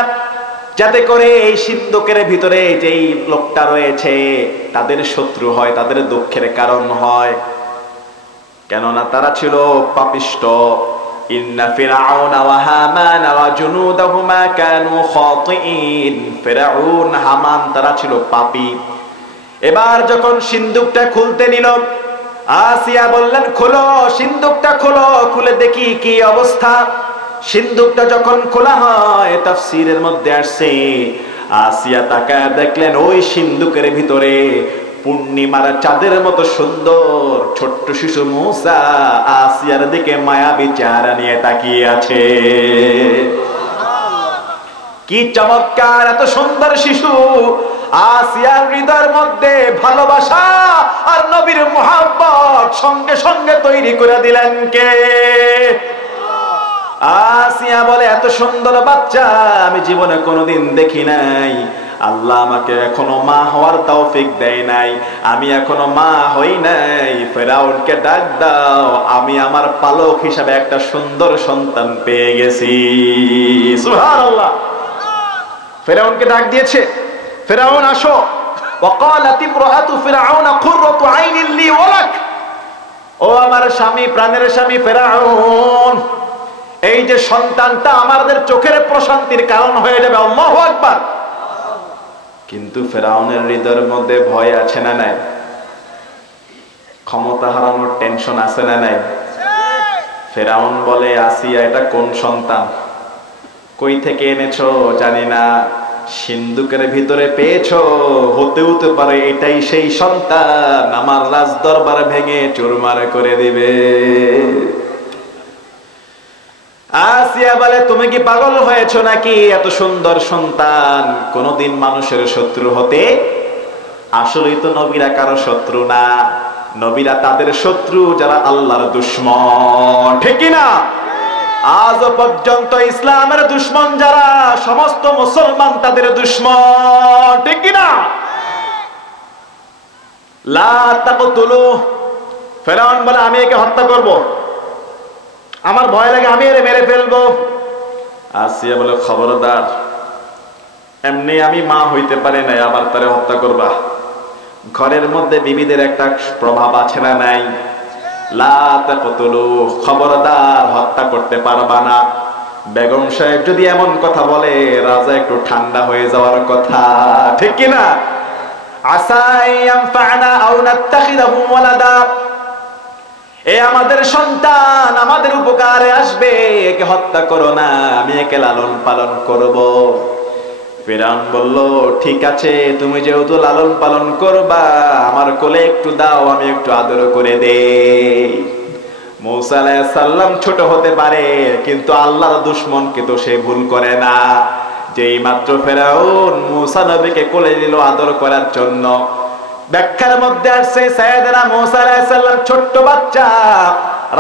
যাতে করে এই সিন্ধুকের ভিতরে যেই লোকটা রয়েছে তাদের শত্রু হয়, তাদের দুঃখের কারণ হয়। কেননা তারা ছিল পাপিষ্ঠ। ইন্না ফিরআউনা ওয়া হামানা ওয়া জুনুদাহুমা কানু খাতিঈন, ফিরআউন, হামান, তারা ছিল পাপী। এবার যখন সিন্ধুকটা খুলতে নিল, আসিয়া বললেন, খোলো সিন্ধুকটা, খোলো, খুলে দেখি কি অবস্থা। সিন্ধুকটা যখন খোলা হয়, তাফসীরের মধ্যে আসছে, আসিয়া তাকায় দেখলেন ওই সিন্ধুকের ভিতরে পূর্ণিমার চাঁদের মতো সুন্দর ছোট্ট শিশু মূসা আসিয়ার দিকে মায়াবী চেহারা নিয়ে তাকিয়ে আছে। কি চমৎকার! এত সুন্দর শিশু! আসিয়ার হৃদয়ের মধ্যে ভালোবাসা আর নবীর মুহাব্বত সঙ্গে সঙ্গে তৈরি করে দিলেন কে? আসিয়া বলে, এত সুন্দর বাচ্চা আমি জীবনে কোনোদিন দেখি নাই। আল্লাহ আমাকে এখনো মা হওয়ার তৌফিক দেয় নাই, আমি এখনো মা হই নাই। ফেরাউনকে ডাক দাও, আমি আমার পালক হিসাবে একটা সুন্দর সন্তান পেয়ে গেছি। সুবহানাল্লাহ। ফেরাউনকে ডাক দিয়েছে, ফেরাউন আসো। ওয়াকালাত ইমরাতু ফিরআউনা কুররাতু আইনিন লি ওয়া লাক, ও আমার স্বামী, প্রাণের স্বামী ফেরাউন, এই যে সন্তানটা আমাদের চোখের প্রশান্তির কারণ হয়ে যাবে। আল্লাহু আকবার। কিন্তু ফেরাউনের হৃদয়ের মধ্যে ভয় আছে না নাই? ক্ষমতা হারানোর টেনশন আছে না নাই? ফেরাউন বলে, আসিয়া এটা কোন সন্তান, কই থেকে এনেছো জানি না, সিন্ধুকের ভিতরে পেয়েছো, হতে হতে পারে এটাই সেই সন্তান, আমার রাজ দরবার ভেঙে চুরমার করে দিবে। আসিয়া বলে, তুমি কি পাগল হয়েছো নাকি? এত সুন্দর সন্তান কোনদিন মানুষের শত্রু হতে, আসলেই তো নবীরা কারো শত্রু না, নবীরা তাদের শত্রু যারা আল্লাহর দুশমন, ঠিক কি না? আজ পর্যন্ত ইসলামের দুশমন যারা, সমস্ত মুসলমান তাদের দুশমন, ঠিক কি না? লা তাকতুলু, ফেরাউন বলে আমি একে হত্যা করব, আমার ভয় লাগে, আমি এর মেরে ফেলবো। আসিয়া বলে, খবরদার, এমনি আমি মা হইতে পারি না, আবার তারে হত্যা করবা। ঘরের মধ্যে বিবিদের একটা প্রভাব আছে না নাই? লা তাকতুলু, খবরদার হত্যা করতে পারবা না। বেগম সাহেব যদি এমন কথা বলে, রাজা একটু ঠান্ডা হয়ে যাওয়ার কথা, ঠিক কি না? আসাই ইয়ানফা'না আও নাত্তাখিযহু ওয়ালাদা, এ আমাদের সন্তান, আমাদের উপকারে আসবে, একে হত্যা করো না, আমি একে লালন পালন করব। ফিরআউন বলল, ঠিক আছে, তুমি যেহেতু লালন পালন করবা, আমার কোলে একটু দাও, আমি একটু আদর করে দেই। মূসা আলাইহিস সালাম ছোট হতে পারে, কিন্তু আল্লাহর দুশমনকে তো সে ভুল করে না। যেই মাত্র ফেরাউন মূসা নবীকে কোলে নিল আদর করার জন্য, ব্যাখ্যার মধ্যে আসছে সাইয়েদনা মূসা আলাইহিস সালাম ছোট্ট বাচ্চা,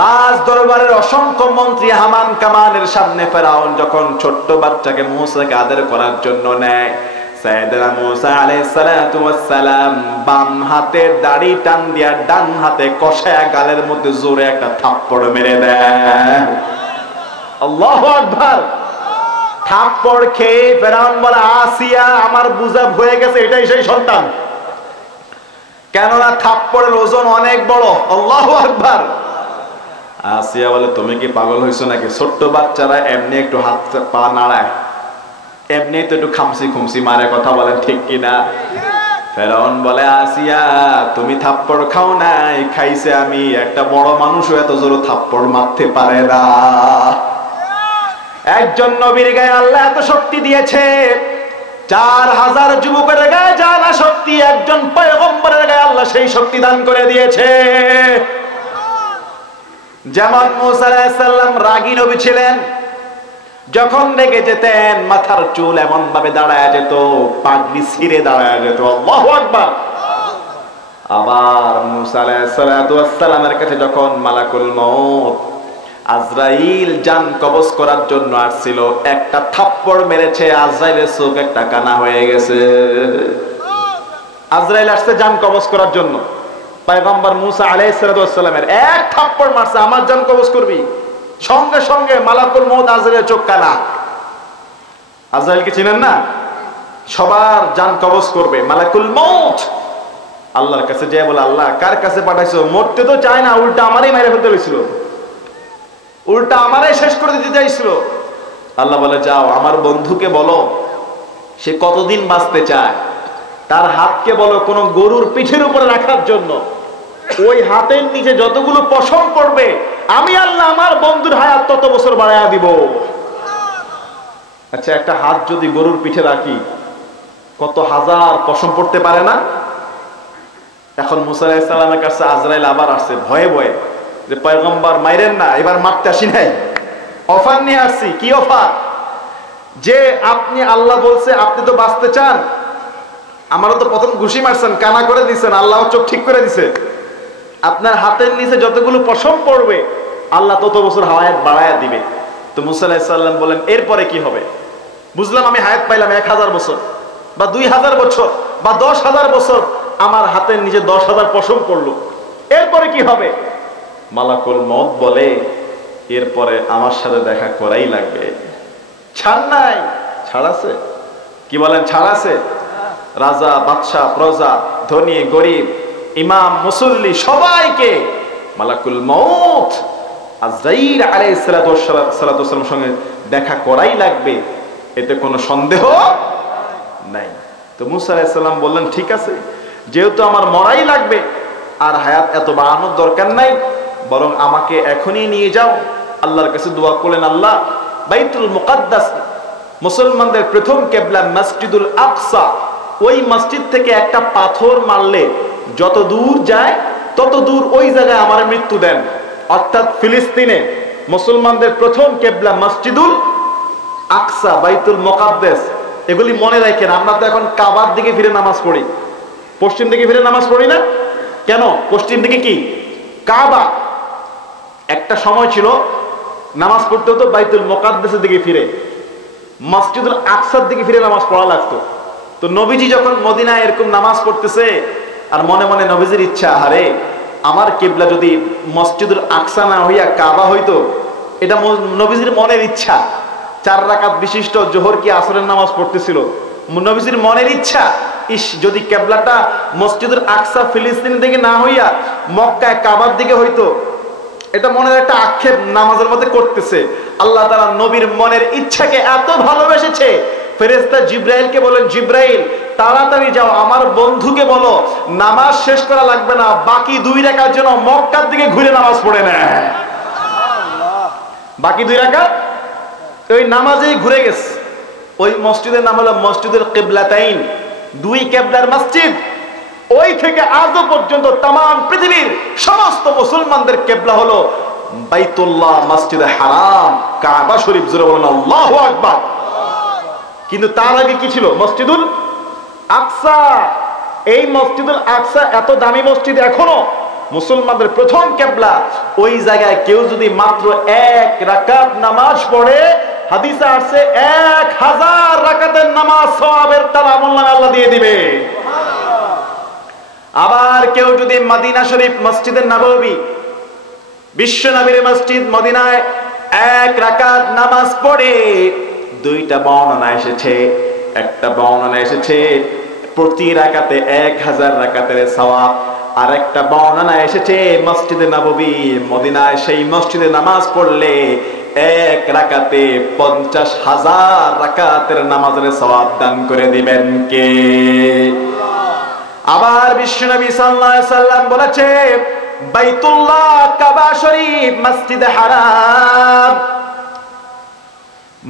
রাজ দরবারের অসংখ্য মন্ত্রী হামান কামানের সামনে ফেরাউন যখন ছোট্ট বাচ্চাকে মূসাকে আদর করার জন্য নেয়, সাইয়েদনা মূসা আলাইহিস সালাতু ওয়াস সালাম বাম হাতের দাড়ি টান দিয়া ডান হাতে কষায়া গালের মধ্যে জোরে একটা থাপ্পড় মেরে দেয়। আল্লাহু আকবার। থাপ্পড় খেয়ে ফেরাউন বলে, আসিয়া আমার বুঝা হয়ে গেছে, এটাই সেই সন্তান। কেননা থাপ্পড়ের ওজন অনেক বড়। আল্লাহু আকবার। আসিয়া বলে, তুমি কি পাগল হইছো নাকি? ছোট্ট বাচ্চারা এমনি একটু হাত পা নাড়ায়, এমনি তো একটু খামসি খুমসি মারে, কথা বলেন ঠিক কিনা? ফেরাউন বলে, আসিয়া তুমি থাপ্পড় খাও নাই, খাইছে আমি। একটা বড় মানুষও এত জোর থাপ্পড় মারতে পারে না। একজন নবীর গায়ে আল্লাহ এত শক্তি দিয়েছে, 4000 যুবকের গায়ে যা না শক্তি, একজন পয়গম্বরের গায়ে আল্লাহ সেই শক্তি দান করে দিয়েছে। যেমন মূসা আলাইহিস সালাম রাগী নবী ছিলেন, যখন রেগে যেতেন মাথার চুল এমন ভাবে দাঁড়ায় যেত, পাগড়ি ছিঁড়ে দাঁড়ায় যেত। আল্লাহু আকবার। আবার মূসা আলাইহিস সালামের কাছে যখন মালাকুল মউত আজরাইল জান কবজ করার জন্য আসছিল, একটা থাপ্পড় মেরেছে, আজরাইলের চোখ একটা কানা হয়ে গেছে। আজরাইল আসছে জান কবজ করার জন্য, পয়গম্বর মূসা আলাইহিস সালামের এক থাপ্পড় মারছে, আমার জান কবজ করবি। সঙ্গে সঙ্গে মালাকুল মউত আজরাইলের চোখ কানা। আজরাইলকে চিনেন না? সবার জান কবজ করবে মালাকুল মউত। আল্লাহর কাছে যায় বলে, আল্লাহ কার কাছে পাঠাইছো? মরতে তো চায় না, উল্টা আমারই মেরে ফেলতে হয়েছিল, উল্টা আমারই শেষ করে দিতে চাইছিল। আল্লাহ বলে, যাও আমার বন্ধুকে বলো সে কতদিন বাঁচতে চায়, তার হাতকে বলো কোন গরুর পিঠের উপরে রাখার জন্য, ওই হাতের নিচে যতগুলো পশম পড়বে আমি আল্লাহ আমার বন্ধুর হায়াত তত বছর বাড়ায়া দিব। আচ্ছা, একটা হাত যদি গরুর পিঠে রাখি কত হাজার পশম পড়তে পারে না? এখন মূসা আলাইহিস সালামের কাছে আজরাইল আবার আসছে ভয়ে ভয়ে, যে পয়গম্বর মাইরেন না, এবার মারতে আসি নাই, অফার নিয়ে আসছি। কি অফার? যে আপনি আল্লাহ বলছে আপনি তো বাঁচতে চান, আমারও তো প্রথম ঘুষি মারছেন, কানা করে দিচ্ছেন, আল্লাহ চোখ ঠিক করে দিছে, আপনার হাতের নিচে যতগুলো পশম পড়বে আল্লাহ তত বছর হায়াত বাড়ায়া দিবে। তো মূসা আলাইহিস সালাম বলেন, এরপরে কি হবে? বুঝলাম আমি হায়াত পাইলাম 1000 বছর বা 2000 বছর বা 10,000 বছর, আমার হাতের নিচে 10,000 পশম পড়লো, এরপরে কি হবে? মালাকুল মউত বলে, এরপরে আমার সাথে দেখা করাই লাগবে, ছাড় নাই। ছাড় আছে? কি বলেন, ছাড় আছে? রাজা, বাদশাহ, প্রজা, ধনী, গরিব, ইমাম, মুসল্লি, সবাইকে মালাকুল মউত আজরাইল আলাইহিস সালাতু ওয়াস সালামের সঙ্গে দেখা করাই লাগবে, এতে কোনো সন্দেহ নাই। তো মুসা আলাইহিস সালাম বললেন, ঠিক আছে, যেহেতু আমার মরাই লাগবে, আর হায়াত এত বাড়ানোর দরকার নাই, বরং আমাকে এখনই নিয়ে যাও। আল্লাহর কাছে দোয়া করলেন, আল্লাহ, বাইতুল মুকাদ্দাস মুসলমানদের প্রথম কিবলা মসজিদুল আকসা, ওই মসজিদ থেকে একটা পাথর মারলে যত দূর যায় তত দূর ওই জায়গায় আমার মৃত্যু দেন। অর্থাৎ ফিলিস্তিনে মুসলমানদের প্রথম কিবলা মসজিদুল আকসা, বাইতুল মুকাদ্দাস। এগুলি মনে রাখেন। আমরা তো এখন কাবার দিকে ফিরে নামাজ পড়ি, পশ্চিম দিকে ফিরে নামাজ পড়ি না কেন? পশ্চিম দিকে কি? কাবা। একটা সময় ছিল নামাজ পড়তে হতো বাইতুল মুকাদ্দাসের দিকে ফিরে, মসজিদুল আকসার দিকে ফিরে নামাজ পড়া লাগতো। তো নবীজি যখন মদিনায় এরকম নামাজ পড়তেছে, আর মনে মনে নবীজির ইচ্ছা, হারে আমার কিবলা যদি মসজিদুল আকসা না হইয়া কাবা হইতো, এটা নবীজির মনের ইচ্ছা। 4 রাকাত বিশিষ্ট জোহর কি আসরের নামাজ পড়তেছিল, নবীজির মনের ইচ্ছা, ইস যদি কিবলাটা মসজিদুল আকসা ফিলিস্তিন দিকে না হইয়া মক্কায় কাবার দিকে হইতো। এটা মনের একটা আক্ষেপ নামাজের মধ্যে করতেছে। আল্লাহ তাআলা নবীর মনের ইচ্ছাকে এত ভালোবেসেছে, ফেরেশতা জিব্রাইলকে বলেন, জিব্রাইল তাড়াতাড়ি যাও, আমার বন্ধুকে বলো নামাজ শেষ করা লাগবে না, বাকি 2 রাকাত যেন মক্কার দিকে ঘুরে নামাজ পড়ে নেয়। বাকি 2 রাকাত ওই নামাজেই ঘুরে গেছে। ওই মসজিদের নাম হলো মসজিদুল কিবলাতাইন, 2 কিবলার মসজিদ। ওই থেকে আজও পর্যন্ত তাম পৃথিবীর সমস্ত মুসলমানদের কিবলা হলো বাইতুল্লাহ, মসজিদে হারাম, কাবা শরীফ। জোরে বলেন আল্লাহু আকবার। কিন্তু তার আগে কি ছিল? মসজিদুল আকসা। এই মসজিদুল আকসা এত দামি মসজিদ, এখনো মুসলমানদের প্রথম কিবলা। ওই জায়গায় কেউ যদি মাত্র 1 রাকাত নামাজ পড়ে, হাদিসে আসছে 1000 রাকাতের নামাজ সওয়াবের তার আমলনামায় আল্লাহ দিয়ে দিবে। আবার কেউ যদি মদিনা শরীফ, মসজিদে নববী, বিশ্ব নবীর মসজিদ মদিনায় 1 রাকাত নামাজ পড়ে, 2টা বর্ণনা এসেছে। একটা বর্ণনা এসেছে প্রতি রাকাতে 1000 রাকাতের সওয়াব, আর একটা বর্ণনা এসেছে মসজিদে নববী মদিনায় সেই মসজিদে নামাজ পড়লে 1 রাকাতে 50,000 রাকাতের নামাজের সওয়াব দান করে দিবেন কে? আবার বিশ্বনবী সাল্লাল্লাহু আলাইহি সাল্লাম বলেছে, বাইতুল্লাহ, কাবা শরীফ, মসজিদে হারাম,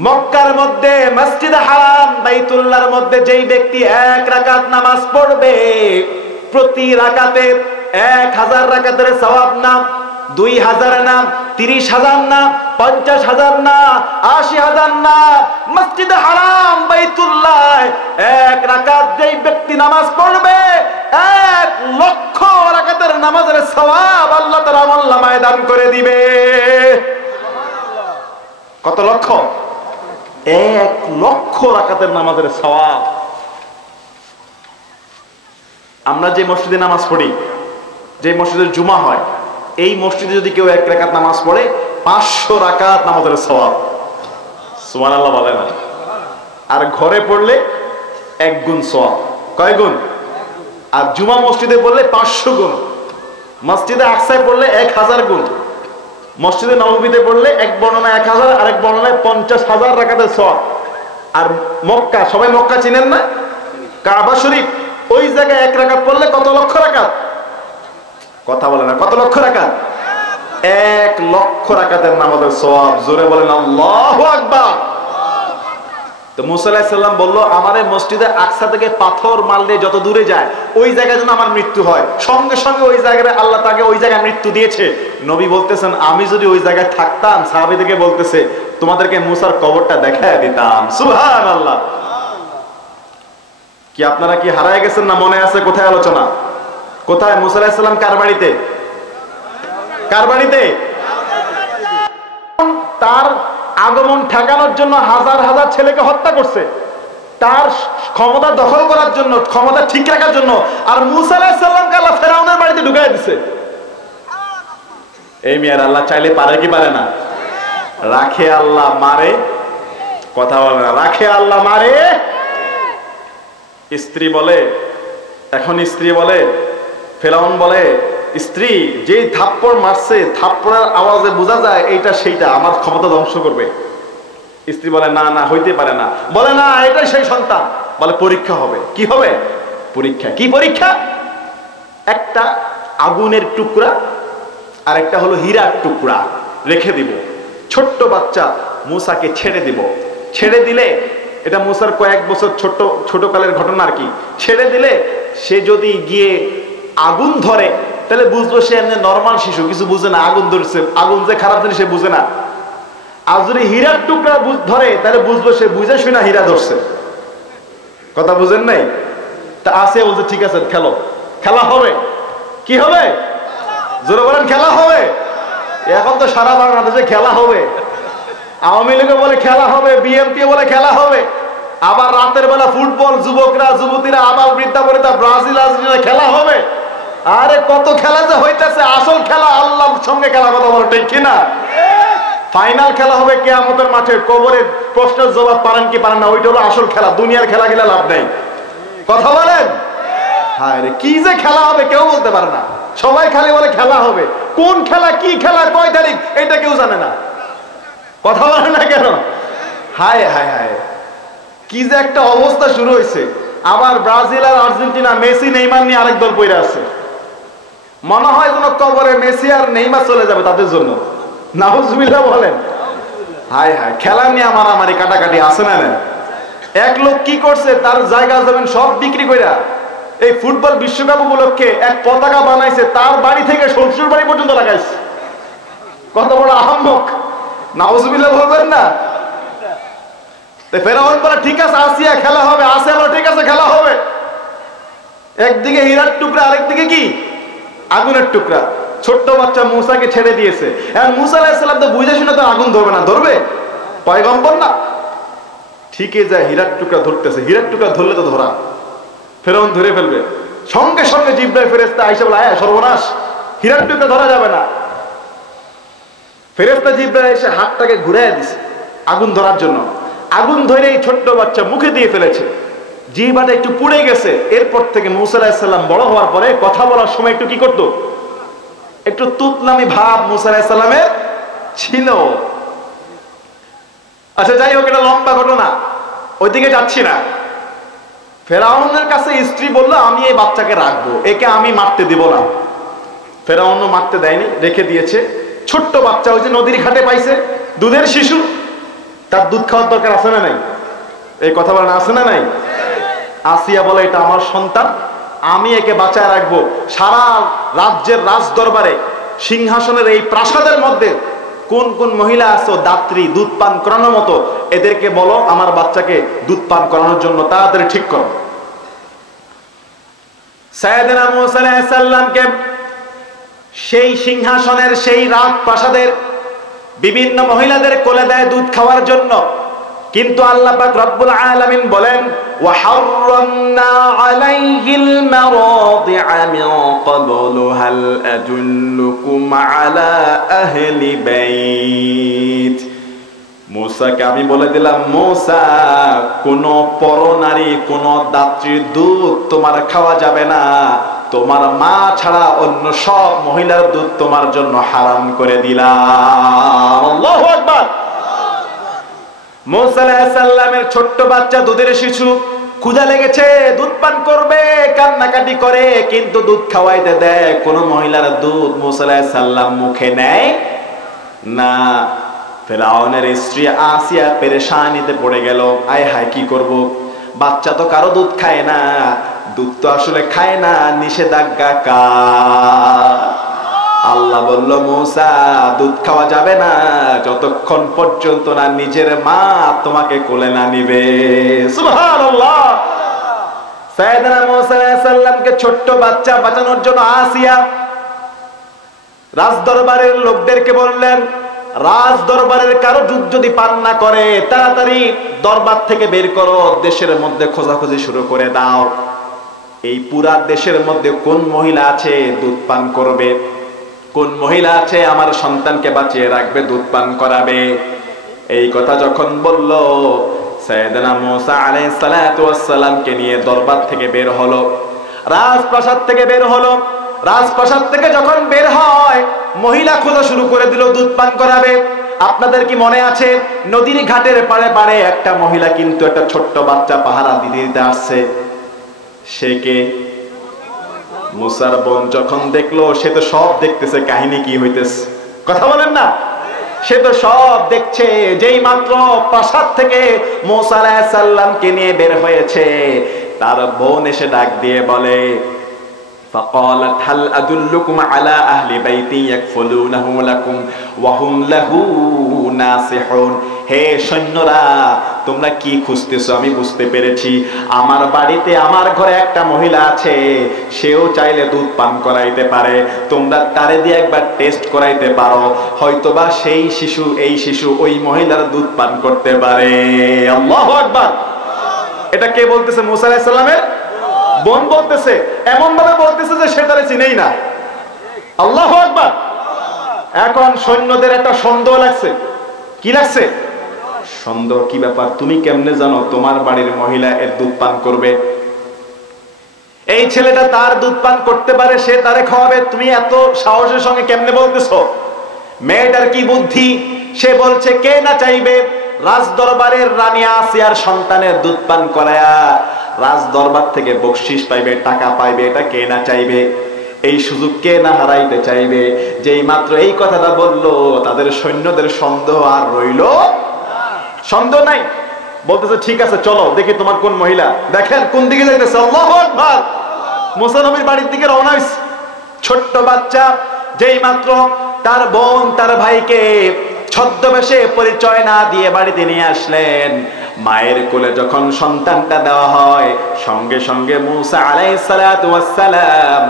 মক্কার মধ্যে মসজিদে হারাম, বাইতুল্লাহর মধ্যে যেই ব্যক্তি 1 রাকাত নামাজ পড়বে, প্রতি রাকাতে 1000 রাকাতের সওয়াব না, 2000 না, 30,000 না, 50,000 না, 80,000 না, মসজিদে হারাম বাইতুল্লাহ 1 রাকাত যেই ব্যক্তি নামাজ পড়বে, 1 লক্ষ রাকাতের নামাজের সওয়াব আল্লাহ তাআলা আমলনামায় দান করে দিবে। কত লক্ষ? 1 লক্ষ রাকাতের নামাজের সওয়াব। আমরা যে মসজিদে নামাজ পড়ি, যে মসজিদের জুমা হয়, এই মসজিদে যদি কেউ 1 রাকাত নামাজ পড়ে, 500 রাকাত নামাজের সওয়াব। সুবহানাল্লাহ বলে না? আর ঘরে পড়লে 1 গুণ সওয়াব। কয় গুণ? আর জুমা মসজিদে পড়লে 500 গুণ, মসজিদে আকসায় পড়লে 1000 গুণ, মসজিদে নববীতে পড়লে এক বর্ণনায় 1000, আরেক বর্ণনায় 50,000 রাকাতের সওয়াব। আর মক্কা, সবাই মক্কা চিনেন না? কাবা শরীফ, ওই জায়গায় 1 রাকাত পড়লে কত লক্ষ রাকাত? কথা বলে না, কত লক্ষ রাকাত? 1 লক্ষ রাকাতের নামাজের সওয়াব। জোরে বলেন আল্লাহু আকবার। তো মুসা আলাইহিস সালাম বলল, আমারে মসজিদে আকসা থেকে পাথর মারলে যত দূরে যায়, ওই জায়গায় যেন আমার মৃত্যু হয়। সঙ্গে সঙ্গে ওই জায়গায় আল্লাহ তাকে ওই জায়গায় মৃত্যু দিয়েছে। নবী বলতেছেন, আমি যদি ওই জায়গায় থাকতাম, সাহাবীদেরকে বলতেছে, তোমাদেরকে মুসার কবরটা দেখায় দিতাম। সুবহানাল্লাহ। কি আপনারা কি হারায় গেছেন না মনে আছে? কোথায় আলোচনা? কোথায়? মুসা আলাইহিস সালাম কার বাড়িতে? কার বাড়িতে? তার আগমন ঠেকানোর জন্য হাজার হাজার ছেলেকে হত্যা করছে, তার ক্ষমতা দখল করার জন্য, ক্ষমতা ঠিক রাখার জন্য। আর মুসা আলাইহিস সালামকে আল্লাহ ফেরাউনের বাড়িতে ঢুকায় দিছে। এই মিয়ার আল্লাহ চাইলে পারে কি পারে না? রাখে আল্লাহ, মারে। কথা বলে না, রাখে আল্লাহ, মারে স্ত্রী বলে, এখন স্ত্রী বলে, ফেরাউন বলে, স্ত্রী যেই থাপ্পড় মারছে, থাপ্পড়ের আওয়াজে বোঝা যায় এইটা সেইটা, আমার ক্ষমতা ধ্বংস করবে। স্ত্রী বলে, না না, হইতে পারে না। বলে, না, এটাই সেই সন্তান। বলে, পরীক্ষা হবে। কি হবে? পরীক্ষা। কি পরীক্ষা? একটা আগুনের টুকরা আর একটা হলো হীরার টুকরা রেখে দিব, ছোট্ট বাচ্চা মূসাকে ছেড়ে দিব। ছেড়ে দিলে, এটা মূসার কয়েক বছর ছোটকালের ঘটনা আর কি, ছেড়ে দিলে সে যদি গিয়ে আগুন ধরে তাহলে বুঝবো সে এমনি নর্মাল শিশু, কিছু বুঝে না, আগুন ধরছে, আগুন যে খারাপ জিনিস সে বুঝে না। আর যদি হীরার টুকরা ধরে তাহলে বুঝবো সে বুঝে শুনে হীরা ধরছে। কথা বুঝেন নাই? তা আসে বলছে, ঠিক আছে, খেলো, খেলা হবে। কি হবে? জোরে বলেন, খেলা হবে। এখন তো সারা বাংলাদেশে খেলা হবে। আওয়ামী লীগে বলে খেলা হবে, বিএনপি বলে খেলা হবে, আবার রাতের বেলা ফুটবল, যুবকরা যুবতীরা, আবার বৃদ্ধা বনিতা, ব্রাজিল আর্জেন্টিনা খেলা হবে। আরে কত খেলা যে হইতেছে, আসল খেলা আল্লাহর সঙ্গে খেলা। কথা বলো ঠিক কিনা? ফাইনাল খেলা হবে কিয়ামতের মাঠে, কবরের প্রশ্নের জবাব পারেন কি পারেন না, ওইটা হলো আসল খেলা। দুনিয়ার খেলা খেলে লাভ নেই। কথা বলেন? হায় রে, কি যে খেলা হবে কেউ বলতে পারে না। সবাই খালি বলে খেলা হবে। কোন খেলা, কি খেলা, কয় তারিখ, এটা কেউ জানে না। কথা বলে না কেন? হায় হায় হায়, কি যে একটা অবস্থা শুরু হয়েছে। আবার ব্রাজিল আর আর্জেন্টিনা, মেসি নেইমার নিয়ে আরেক দল পড়ে আছে। মনে হয় যেন কবরে মেসি আর নেইমার চলে যাবে তাদের জন্য। নাউজুবিল্লাহ বলেন। হায় হায়, খেলা নিয়ে মারামারি কাটাকাটি আছে না? এক লোক কি করছে, তার জায়গা জমিন সব বিক্রি কইরা এই ফুটবল বিশ্বকাপ উপলক্ষে এক পতাকা বানাইছে, তার বাড়ি থেকে শ্বশুর বাড়ি পর্যন্ত লাগাইছে। কত বড় আহাম্মক! নাউজুবিল্লাহ বলবেন না? ফেরাউন বলে, ঠিক আছে, আসিয়া খেলা হবে। আসিয়া বলে, ঠিক আছে, খেলা হবে। একদিকে হীরার টুকরা, আরেকদিকে কি আগুনের টুকরা। ছোট্ট বাচ্চা মূসাকে ছেড়ে দিয়েছে। এখন মূসা আলাইহিস সালাম তো বুঝে শুনে তো আগুন ধরবে না, ধরবে? পয়গম্বর না? ঠিকই যায়, হীরার টুকরা ধরতেছে। হীরার টুকরা ধরলে তো ধরা, ফেরাউন ধরে ফেলবে। সঙ্গে সঙ্গে জিবরাইল ফেরেশতা আয়েশা বলে, আয় সর্বনাশ, হীরার টুকরা ধরা যাবে না। ফেরেশতা জিবরাইল এসে হাতটাকে ঘুরাইয়া দিছে আগুন ধরার জন্য। আগুন ধরে এই ছোট্ট বাচ্চা মুখে দিয়ে ফেলেছে, জিহ্বাটা একটু পুড়ে গেছে। এরপর থেকে মূসা আলাইহিস সালাম বড় হওয়ার পরে কথা বলার সময় একটু কি করতো, একটু তুতলামি ভাব মূসা আলাইহিস সালামের ছিল। আচ্ছা, যাই হোক, এটা লম্বা ঘটনা, ওইদিকে যাচ্ছি না। ফেরাউনের কাছে স্ত্রী বলল, আমি এই বাচ্চাকে রাখবো, একে আমি মারতে দিব না। ফেরাউনও মারতে দেয়নি, রেখে দিয়েছে। ছোট্ট বাচ্চা, ওই যে নদীর ঘাটে পাইছে, দুধের শিশু, তার দুধ খাওয়ার দরকার আছে না নাই? এই কথা বলেন, আছে না নাই? আসিয়া বলে, এটা আমার সন্তান, আমি একে বাঁচায় রাখবো। সারা রাজ্যের রাজ দরবারে, সিংহাসনের এই প্রাসাদের মধ্যে কোন কোন মহিলা আছে দাত্রী, দুধ পান করানোর মতো, এদেরকে বলো আমার বাচ্চাকে দুধ পান করানোর জন্য তাড়াতাড়ি ঠিক করো। সাইয়েদনা মূসা আলাইহিস সালামকে সেই সিংহাসনের, সেই রাজপ্রাসাদের বিভিন্ন মহিলাদের কোলে দেয় দুধ খাওয়ার জন্য। কিন্তু আল্লাহ পাক রব্বুল আলামিন বলেন, ওয়া হাররামনা আলাইহিল মারাদিআ মিন ক্বাবলু হাল আদুল্লুকুম আলা আহলি বাইত। মূসাকে আমি বলে দিলাম, মূসা, কোন পরনারী, কোন দাত্রীর দুধ তোমার খাওয়া যাবে না। তোমার মা ছাড়া অন্য সব মহিলার দুধ তোমার জন্য হারাম করে দিলাম। আল্লাহু আকবার। মূসা আলাইহিস সালামের ছোট্ট বাচ্চা, দুধের শিশু, ক্ষুধা লেগেছে, দুধ পান করবে, কান্নাকাটি করে, কিন্তু দুধ খাওয়াইতে দেয়। কোন মহিলার দুধ মূসা আলাইহিস সালাম মুখে নেয় না। ফেরাউনের স্ত্রী আসিয়া পেরেশানিতে পড়ে গেল, আয় হায়, কি করব, বাচ্চা তো কারো দুধ খায় না, দুধ তো আসলে খায় না, নিষেধাজ্ঞা কার? আল্লাহ বলল, মূসা, দুধ খাওয়া যাবে না যতক্ষণ পর্যন্ত না নিজের মা তোমাকে কোলে না নিবে। সুবহানাল্লাহ। সাইয়েদনা মূসা আলাইহিস সালামকে ছোট্ট বাচ্চা বাঁচানোর জন্য আসিয়া রাজ দরবারের লোকদেরকে বললেন, রাজ দরবারের কারো দুধ যদি পান না করে, তাড়াতাড়ি দরবার থেকে বের করো, দেশের মধ্যে খোঁজাখুঁজি শুরু করে দাও। এই পুরা দেশের মধ্যে কোন মহিলা আছে দুধ পান করবে, কোন মহিলা আছে আমার সন্তানকে বাঁচিয়ে রাখবে, দুধ পান করাবে। এই কথা যখন বলল, সাইয়েদনা মুসা আলাইহিস সালাতু ওয়াস সালামকে নিয়ে দরবার থেকে বের হলো, রাজপ্রাসাদ থেকে বের হলো। রাজপ্রাসাদ থেকে যখন বের হয়, মহিলা খোঁজা শুরু করে দিল দুধ পান করাবে। আপনাদের কি মনে আছে, নদীর ঘাটের পাড়ে পাড়ে একটা মহিলা কিন্তু একটা ছোট্ট বাচ্চা পাহারা দিতে দিতে আসছে। সে কে? মুসার বোন। যখন দেখলো, সে তো সব দেখতেছে কাহিনী কি হইতেছে, কথা বলেন না, সে তো সব দেখছে। যেই মাত্র প্রাসাদ থেকে মুসা আলাইহিস সালামকে নিয়ে বের হয়েছে, তার বোন এসে ডাক দিয়ে বলে, فقالت هل أدلكم على أهل بيت يكفلونه لكم وهم له ناصحون। হে সৈন্যরা, তোমরা কি খুঁজতেছো আমি বুঝতে পেরেছি। আমার বাড়িতে, আমার ঘরে একটা মহিলা আছে, সেও চাইলে দুধ পান করাইতে পারে। তোমরা তারে দিয়ে একবার টেস্ট করাইতে পারো, হয়তোবা সেই শিশু, এই শিশু ওই মহিলার দুধ পান করতে পারে। আল্লাহু আকবার। এটা কে বলতেছে? মুসা আলাইহিস সালামের বোন বলতেছে। এমন ভাবে বলতেছে যে সে তারে চিনেই না। আল্লাহু আকবার। এখন সৈন্যদের একটা সন্দেহ লাগছে। কি লাগছে? সন্দেহ। কি ব্যাপার, তুমি কেমনে জানো তোমার বাড়ির মহিলা এর দুধ পান করবে? এই ছেলেটা তার দুধ পান করতে পারে, সে তারে খাওয়াবে, তুমি এত সাহসের সঙ্গে কেমনে বলতেছো? মেয়েটার কি বুদ্ধি, সে বলছে কে না চাইবে রাজ দরবারের রানী আসিয়ার সন্তানের দুধ পান করায়া রাজ দরবার থেকে বকশিশ পাইবে, টাকা পাইবে, এটা কে না চাইবে? এই সুযোগ কে না হারাইতে চাইবে? যেই মাত্র এই কথাটা বললো, তাদের সৈন্যদের সন্দেহ আর রইল সন্দেহ নাই। বলতেছে ঠিক আছে, চলো দেখি তোমার কোন মহিলা। দেখেন কোন দিকে যাইতেছে। আল্লাহু আকবার। মুসা নবীর বাড়ির দিকে রওনা হইছে। ছোট্ট বাচ্চা, যেই মাত্র তার বোন তার ভাইকে ছদ্মবেশে পরিচয় না দিয়ে বাড়িতে নিয়ে আসলেন, মায়ের কোলে যখন সন্তানটা দেওয়া হয়, সঙ্গে সঙ্গে মুসা আলাইহিস সালাতু ওয়াস সালাম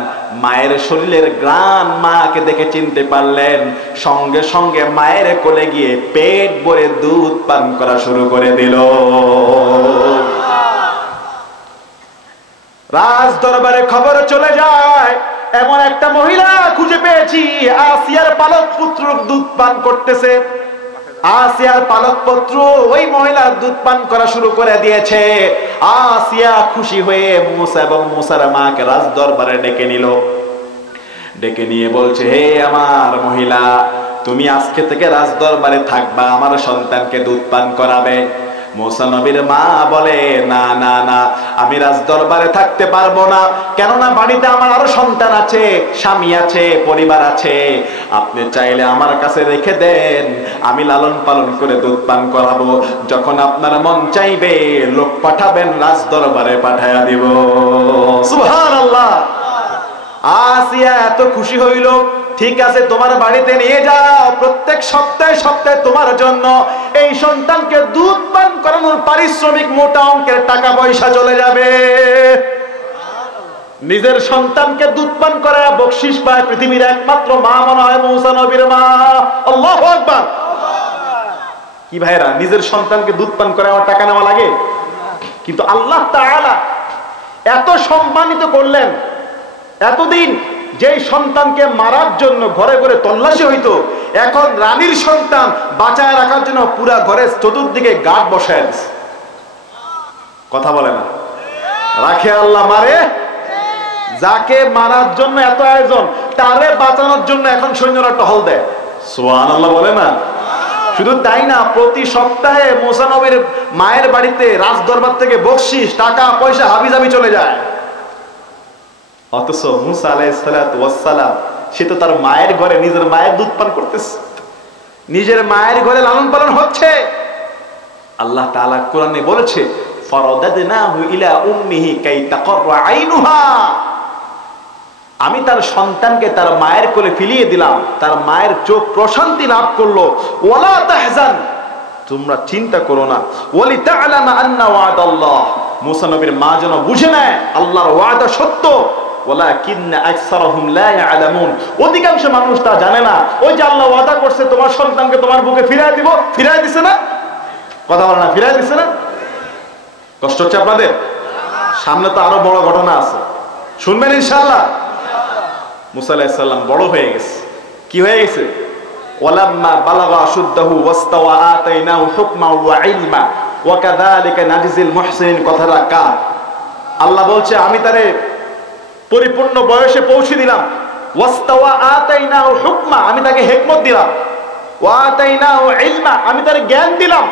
মায়ের শরীরের ঘ্রাণ মাকে দেখে চিনতে পারলেন। সঙ্গে সঙ্গে মায়ের কোলে গিয়ে পেট ভরে দুধ পান করা শুরু করে দিল। রাজ দরবারে খবর চলে যায়, এমন একটা মহিলা খুঁজে পেয়েছি, আসিয়ার পালক পুত্র দুধ পান করতেছে। আসিয়ার পালক পুত্র ওই মহিলার দুধ পান করা শুরু করে দিয়েছে। আসিয়া খুশি হয়ে মুসা এবং মুসার মাকে রাজ দরবারে ডেকে নিল। ডেকে নিয়ে বলছে, হে আমার মহিলা, তুমি আজকে থেকে রাজ দরবারে থাকবা, আমার সন্তানকে দুধ পান করাবে। মুসা নবীর মা বলে, না না না, আমি রাজ দরবারে থাকতে পারবো না, কেননা বাড়িতে আমার আরো সন্তান আছে, স্বামী আছে, পরিবার আছে। আপনি চাইলে আমার কাছে রেখে দেন, আমি লালন পালন করে দুধ পান করাবো। যখন আপনার মন চাইবে লোক পাঠাবেন, রাজ দরবারে পাঠায়া দিব। সুবহানাল্লাহ। আসিয়া এত খুশি হইল, ঠিক আছে তোমার বাড়িতে নিয়ে যাও, প্রত্যেক সপ্তাহে সপ্তাহে তোমার জন্য এই সন্তানকে দুধ পান করানোর পারিশ্রমিক মোটা অঙ্কের টাকা পয়সা চলে যাবে। নিজের সন্তানকে দুধ পান করায় বকশিশ পায় পৃথিবীর একমাত্র মা মনে হয় মুসা নবীর মা। আল্লাহু আকবার। কি ভাইরা, নিজের সন্তানকে দুধ পান করায় আমার টাকা নেওয়া লাগে? কিন্তু আল্লাহ তাআলা এত সম্মানিত করলেন। এতদিন যেই সন্তানকে মারার জন্য ঘরে ঘরে তল্লাশি হইতো, এখন রানীর সন্তান বাঁচায় রাখার জন্য পুরা ঘরের চতুর্দিকে গার্ড বসায় দিচ্ছে। কথা বলে না? রাখে আল্লাহ, মারে যাকে মারার জন্য এত আয়োজন, তারে বাঁচানোর জন্য এখন সৈন্যরা টহল দেয়। সুবহানাল্লাহ বলে না? শুধু তাই না, প্রতি সপ্তাহে মুসা নবীর মায়ের বাড়িতে রাজ দরবার থেকে বকশিশ, টাকা পয়সা হাবিজাবি চলে যায়। অথচ মুসা আলাইহিস সালাতু ওয়াস সালাম সে তো তার মায়ের ঘরে নিজের মায়ের দুধ পান করতেছে, নিজের মায়ের ঘরে লালন পালন হচ্ছে। আল্লাহ তাআলা কোরআনে বলেছে, ফারাদাদনাহু ইলা উম্মিহি কাই তাকাররা আইনুহা। আমি তার সন্তানকে তার মায়ের কোলে ফিরিয়ে দিলাম, তার মায়ের চোখ প্রশান্তি লাভ করলো। ওয়ালা তাহজান, তোমরা চিন্তা করো না। ওয়ালি তা'লামা আন্না ওয়াদাল্লাহ, মুসা নবীর মা যেন বুঝে নেয় আল্লাহর ওয়াদা সত্য। ওয়ালাকিন্না আকসারহুম লা ইয়ালামুন, অধিকাংশ মানুষ তা জানে না। ওই যে আল্লাহ ওয়াদা করছে তোমার সন্তানকে তোমার বুকে ফিরায় দিব, ফিরায় দিছে না? কথা বলে না? ফিরায় দিছে না? কষ্ট হচ্ছে আপনাদের? সামনে তো আরো বড় ঘটনা আছে, শুনবেন ইনশাআল্লাহ। মুসা আলাইহিস সালাম বড় হয়ে গেছে। কি হয়ে গেছে? ওয়ালাম্মা বালাগা আশুদ্দাহু ওয়াস্তাওয়া আতাইনাহু হুকমান ওয়া ইলমা। ওয়া কাযালিকা নাজিজিল মুহসিনিন কথাটা কার? আল্লাহ বলছে আমি তারে পরিপূর্ণ বয়সে পৌঁছে দিলাম। ওয়াস্তাওয়া আতাইনাহু হুকমা, আমি তাকে হিকমত দিলাম। ওয়া আতাইনাহু ইলমা, আমি তারে জ্ঞান দিলাম।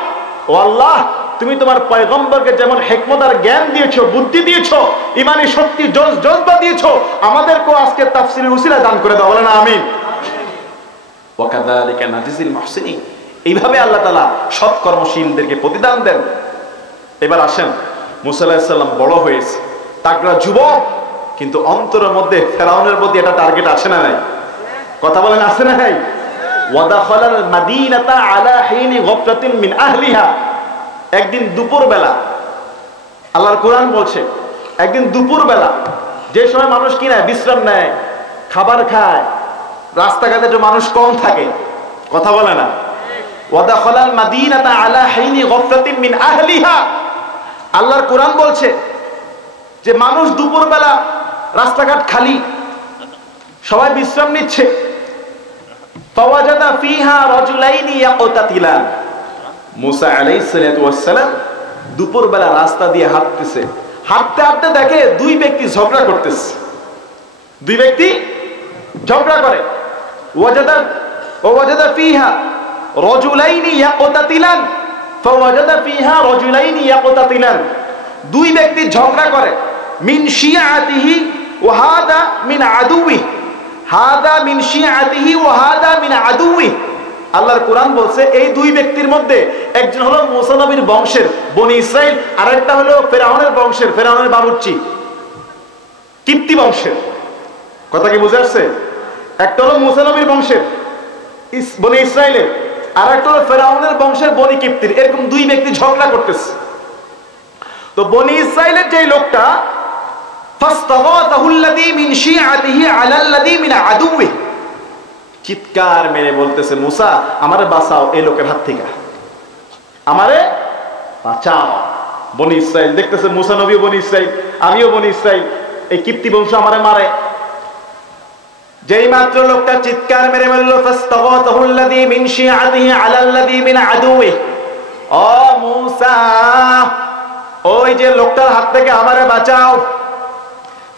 ও আল্লাহ, তুমি তোমার পয়গম্বরকে যেমন হিকমত আর জ্ঞান দিয়েছো, বুদ্ধি দিয়েছো, ঈমানি শক্তি জজবা দিয়েছো, আমাদেরকেও আজকে তাফসীরের উসিলা দান করে দাও, বলেন আমিন। ওয়া কাযালিকা নাজিজিল মুহসিনিন, এইভাবে আল্লাহ তাআলা সৎ কর্মশীলদেরকে প্রতিদান দেন। এবার আসেন, মুসা আলাইহিস সালাম বড় হয়েছে, তাগড়া যুবক, কিন্তু অন্তরের মধ্যে ফেরাউনের প্রতি একটা টার্গেট আছে না নাই? কথা বলেন, আছে না নাই? ওয়াদাখালাল মাদিনাতা আলা হিনি গফলাতিন মিন আহলিহা, একদিন দুপুর বেলা, আল্লাহর কোরআন বলছে একদিন দুপুর বেলা, যে সময় মানুষ কি নেয়, বিশ্রাম নেয়, খাবার খায়, রাস্তাঘাটে যে মানুষ কম থাকে, কথা বলে না। ওয়াদাখালাল মাদিনাতা আলা হিনি গফলাতিন মিন আহলিহা, আল্লাহর কোরআন বলছে যে মানুষ দুপুর বেলা রাস্তাঘাট খালি, সবাই বিশ্রাম নিচ্ছে। ফাওয়াজাদা ফিহা রাজুলাইনি ইয়াকতাতিলান, মুসা আলাইহিস সালাতু ওয়াস সালাম দুপুর বেলা রাস্তা দিয়ে হাঁটতেছে, হাঁটতে হাঁটতে দেখে দুই ব্যক্তি ঝগড়া করতেছে। দুই ব্যক্তি ঝগড়া করে। ওয়াজাদা ফিহা রাজুলাইনি ইয়াকতাতিলান, ফাওয়াজাদা ফিহা রাজুলাইনি ইয়াকতাতিলান, দুই ব্যক্তি ঝগড়া করে। মিন শিয়াতিহি ওয়া হাদা মিন আদুহি, হাদা মিন শিয়াতিহি ওয়া হাদা মিন আদুহি। আল্লাহর কোরআন বলছে এই দুই ব্যক্তির মধ্যে একজন হলো মুসা নবীর বংশের বনি ইসরাইল, আর একটা হলো ফেরাউনের বংশের, ফেরাউনের বাবুর্চি, কিপ্তি বংশের। কথা কি বুঝে আসছে? একটা হলো মুসা নবীর বংশের বনি ইসরাইলের, আর একটা হলো ফেরাউনের বংশের বনি কিপ্তির। এরকম দুই ব্যক্তি ঝগড়া করতেছে। তো বনি ইসরাইলের যে লোকটা, ফাস্তাগাতাহুল্লাযী মিন শিআতিহি আলাল্লাযী মিন আদুহি, চিৎকার মেরে বলতেছে মুসা আমারে বাঁচাও এই লোকের হাত থেকে, আমারে বাঁচাও। বনি ইসরাইল দেখতেছে মুসা নবীও বনি ইসরাইল, আমিও বনি ইসরাইল, এই কিপ্তি বংশ আমারে মারে। যেই মাত্র লোকটা চিৎকার মেরে বলল ফাস্তাগাতাহুল্লাযী মিন শিআতিহি আলাল্লাযী মিন আদুহি, ও মুসা ওই যে লোকটার হাত থেকে আমারে বাঁচাও।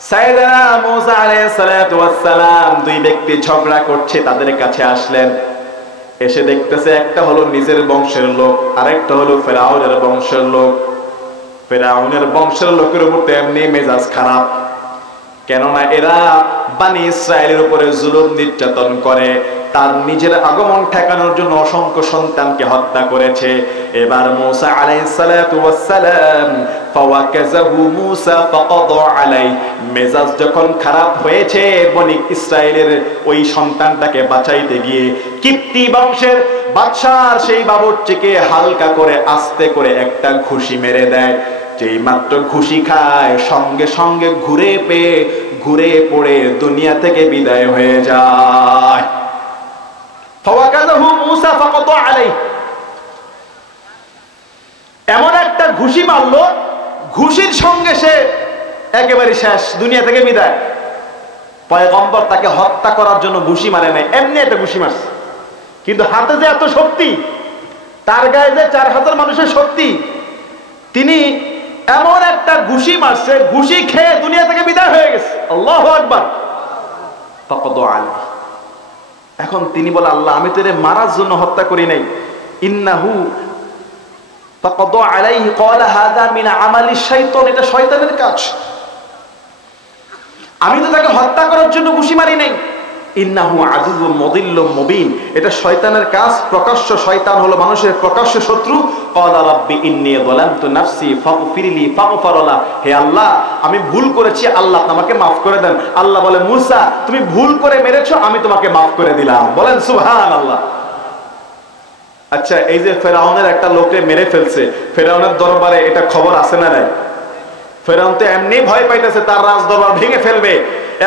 সাইয়েদনা মুসা আলাইহিস সালাতু ওয়াস সালাম দুই ব্যক্তি ঝগড়া করছে, তাদের কাছে আসলেন। এসে দেখতেছে একটা হলো নিজের বংশের লোক, আরেকটা হলো ফেরাউনের বংশের লোক। ফেরাউনের বংশের লোকের উপর এমনি মেজাজ খারাপ, কেননা এরা বনি ইসরাইলের উপরে জুলুম নির্যাতন করে, তার নিজের আগমন ঠেকানোর জন্য অসংখ্য সন্তানকে হত্যা করেছে। এবার মুসা আলাইহিস সালাতু ওয়াস সালাম ফাওয়াকাযাহু মুসা ফাকাদা আলাইহি, মেজাজ যখন খারাপ হয়েছে বনি ইসরাইলের ওই সন্তানটাকে বাঁচাইতে গিয়ে কিপ্তি বংশের বাদশার সেই বাবুর্চিকে হালকা করে আস্তে করে একটা ঘুষি মেরে দেয়। যেই মাত্র ঘুষি খায় সঙ্গে সঙ্গে ঘুরে পড়ে দুনিয়া থেকে বিদায় হয়ে যায়। এমন একটা ঘুষি মারলো, ঘুষির সঙ্গে সে একেবারে শেষ, দুনিয়া থেকে বিদায়। পয়গম্বর তাকে হত্যা করার জন্য ঘুষি মারে নাই, এমনি একটা ঘুষি মারছে। কিন্তু হাতে যে এত শক্তি, তার গায়ে যে 4000 মানুষের শক্তি, তিনি এমন একটা ঘুষি মারছে, ঘুষি খেয়ে দুনিয়া থেকে বিদায় হয়ে গেছে। আল্লাহু আকবার। ফাকাদা আলাইহি, এখন তিনি বলে আল্লাহ আমি তো এর মারার জন্য হত্যা করি নাই। ইন্নাহু ফাকাদা আলাইহি ক্বালা হাযা মিন আমালি শাইতান, এটা শয়তানের কাজ, আমি তো তাকে হত্যা করার জন্য ঘুষি মারি নাই। ইন্নাহু আদুউম মুদিল্লুম মুবিন, এটা শয়তানের কাজ, প্রকাশ্য শয়তান হলো মানুষের প্রকাশ্য শত্রু। ক্বালা রাব্বি ইন্নী যালামতু নাফসি ফাগফিরলি ফাগফারা লা, হে আল্লাহ আমি ভুল করেছি, আল্লাহ আমাকে maaf করে দেন। আল্লাহ বলে মুসা তুমি ভুল করে মেরেছো, আমি তোমাকে maaf করে দিলাম। বলেন সুবহানাল্লাহ। আচ্ছা, এই যে ফেরাউনের একটা লোককে মেরে ফেলছে, ফেরাউনের দরবারে এটা খবর আছে না নাই? ফেরাউন তো এমনি ভয় পাইতেছে, তার রাজ দরবার ভেঙে ফেলবে।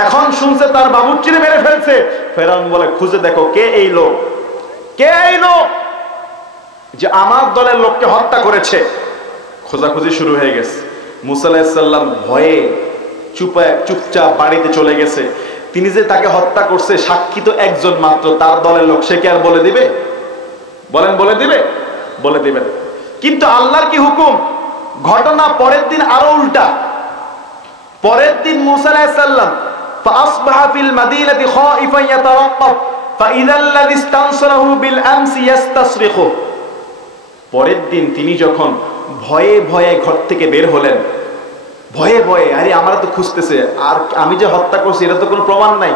এখন শুনছে তার বাবুর্চিরে মেরে ফেলছে। ফেরাউন বলে খুঁজে দেখো কে এই লোক, কে এই লোক যে আমার দলের লোককে হত্যা করেছে। খোঁজাখুঁজি শুরু হয়ে গেছে। মুসা আলাইহিস সালাম ভয়ে চুপচাপ বাড়িতে চলে গেছে। তিনি যে তাকে হত্যা করছে সাক্ষী তো একজন মাত্র, তার দলের লোক, সে কি আর বলে দিবে? বলেন বলে দিবে? বলে দিবেন। কিন্তু আল্লাহর কি হুকুম, ঘটনা পরের দিন আরো উল্টা। পরের দিন মূসা আলাইহিস সালাম ফাসবাহা ফিল মাদিনাতি খাইফান ইয়াতারাক্কাব ফাইযা আল্লাযী ইসতানসারাহু বিল আমসি ইস্তাসরিখু। পরের দিন তিনি যখন ভয়ে ভয়ে ঘর থেকে বের হলেন, ভয়ে ভয়ে, আরে আমরা তো খুঁজতেছে, আর আমি যে হত্যা করছি এটা তো কোনো প্রমাণ নাই,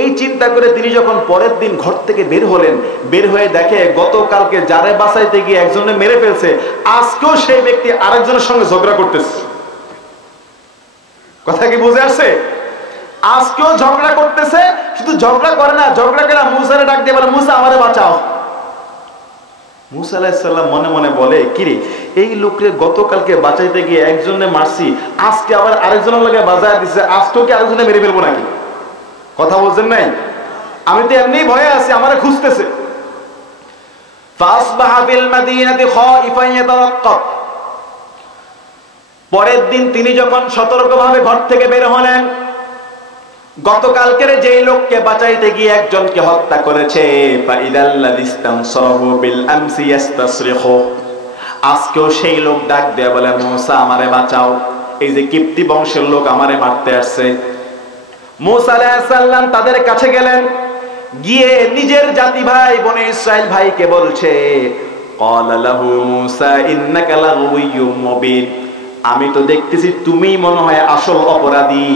এই চিন্তা করে তিনি যখন পরের দিন ঘর থেকে বের হলেন, বের হয়ে দেখে গতকালকে যারে বাঁচাইতে গিয়ে একজনে মেরে ফেলছে, আজকেও সেই ব্যক্তি আরেকজনের সঙ্গে ঝগড়া করতেছে। কথা কি বুঝে আসছে? আজকেও ঝগড়া করতেছে, শুধু ঝগড়া করে না, ঝগড়া করে মূসারে ডাক দিয়ে বলে, মূসা আমারে বাঁচাও। মূসা আলাইহিস সালাম মনে মনে বলে, কিরে এই লোককে গতকালকে বাঁচাইতে গিয়ে একজনে মারছি, আজকে আবার আরেকজনের লাগে বাঁচায় দিচ্ছে, আজকেও কি আরেকজনে মেরে ফেলবো নাকি? কথা বলছেন নাই? আমি তো এমনি ভয়ে আছি, আমারে খুঁজতেছে। ফাসবাহা বিল মাদিনাতি খাইফান ইয়াতারাক্কাব। পরের দিন তিনি যখন সতর্কভাবে ঘর থেকে বের হলেন, গতকালকের যেই লোককে বাঁচাইতে গিয়ে একজনকে হত্যা করেছে, ফাইদাল্লাযী ইসতানসারাহু বিল আমসি ইস্তাসরিখু, আজকেও সেই লোক ডাক দিয়ে বলে, মূসা আমারে বাঁচাও, এই যে কিপ্তি বংশের লোক আমারে মারতে আসছে। মূসা আলাইহিস সালাম তাদের কাছে গেলেন, গিয়ে নিজের জাতি ভাই বনে ইসরাইল ভাইকে বলছে, ক্বালা লাহু মূসা ইন্নাকা লাগাওয়িয়্যুম মুবিন, আমি তো দেখতেছি তুমি মনে হয় আসল অপরাধী,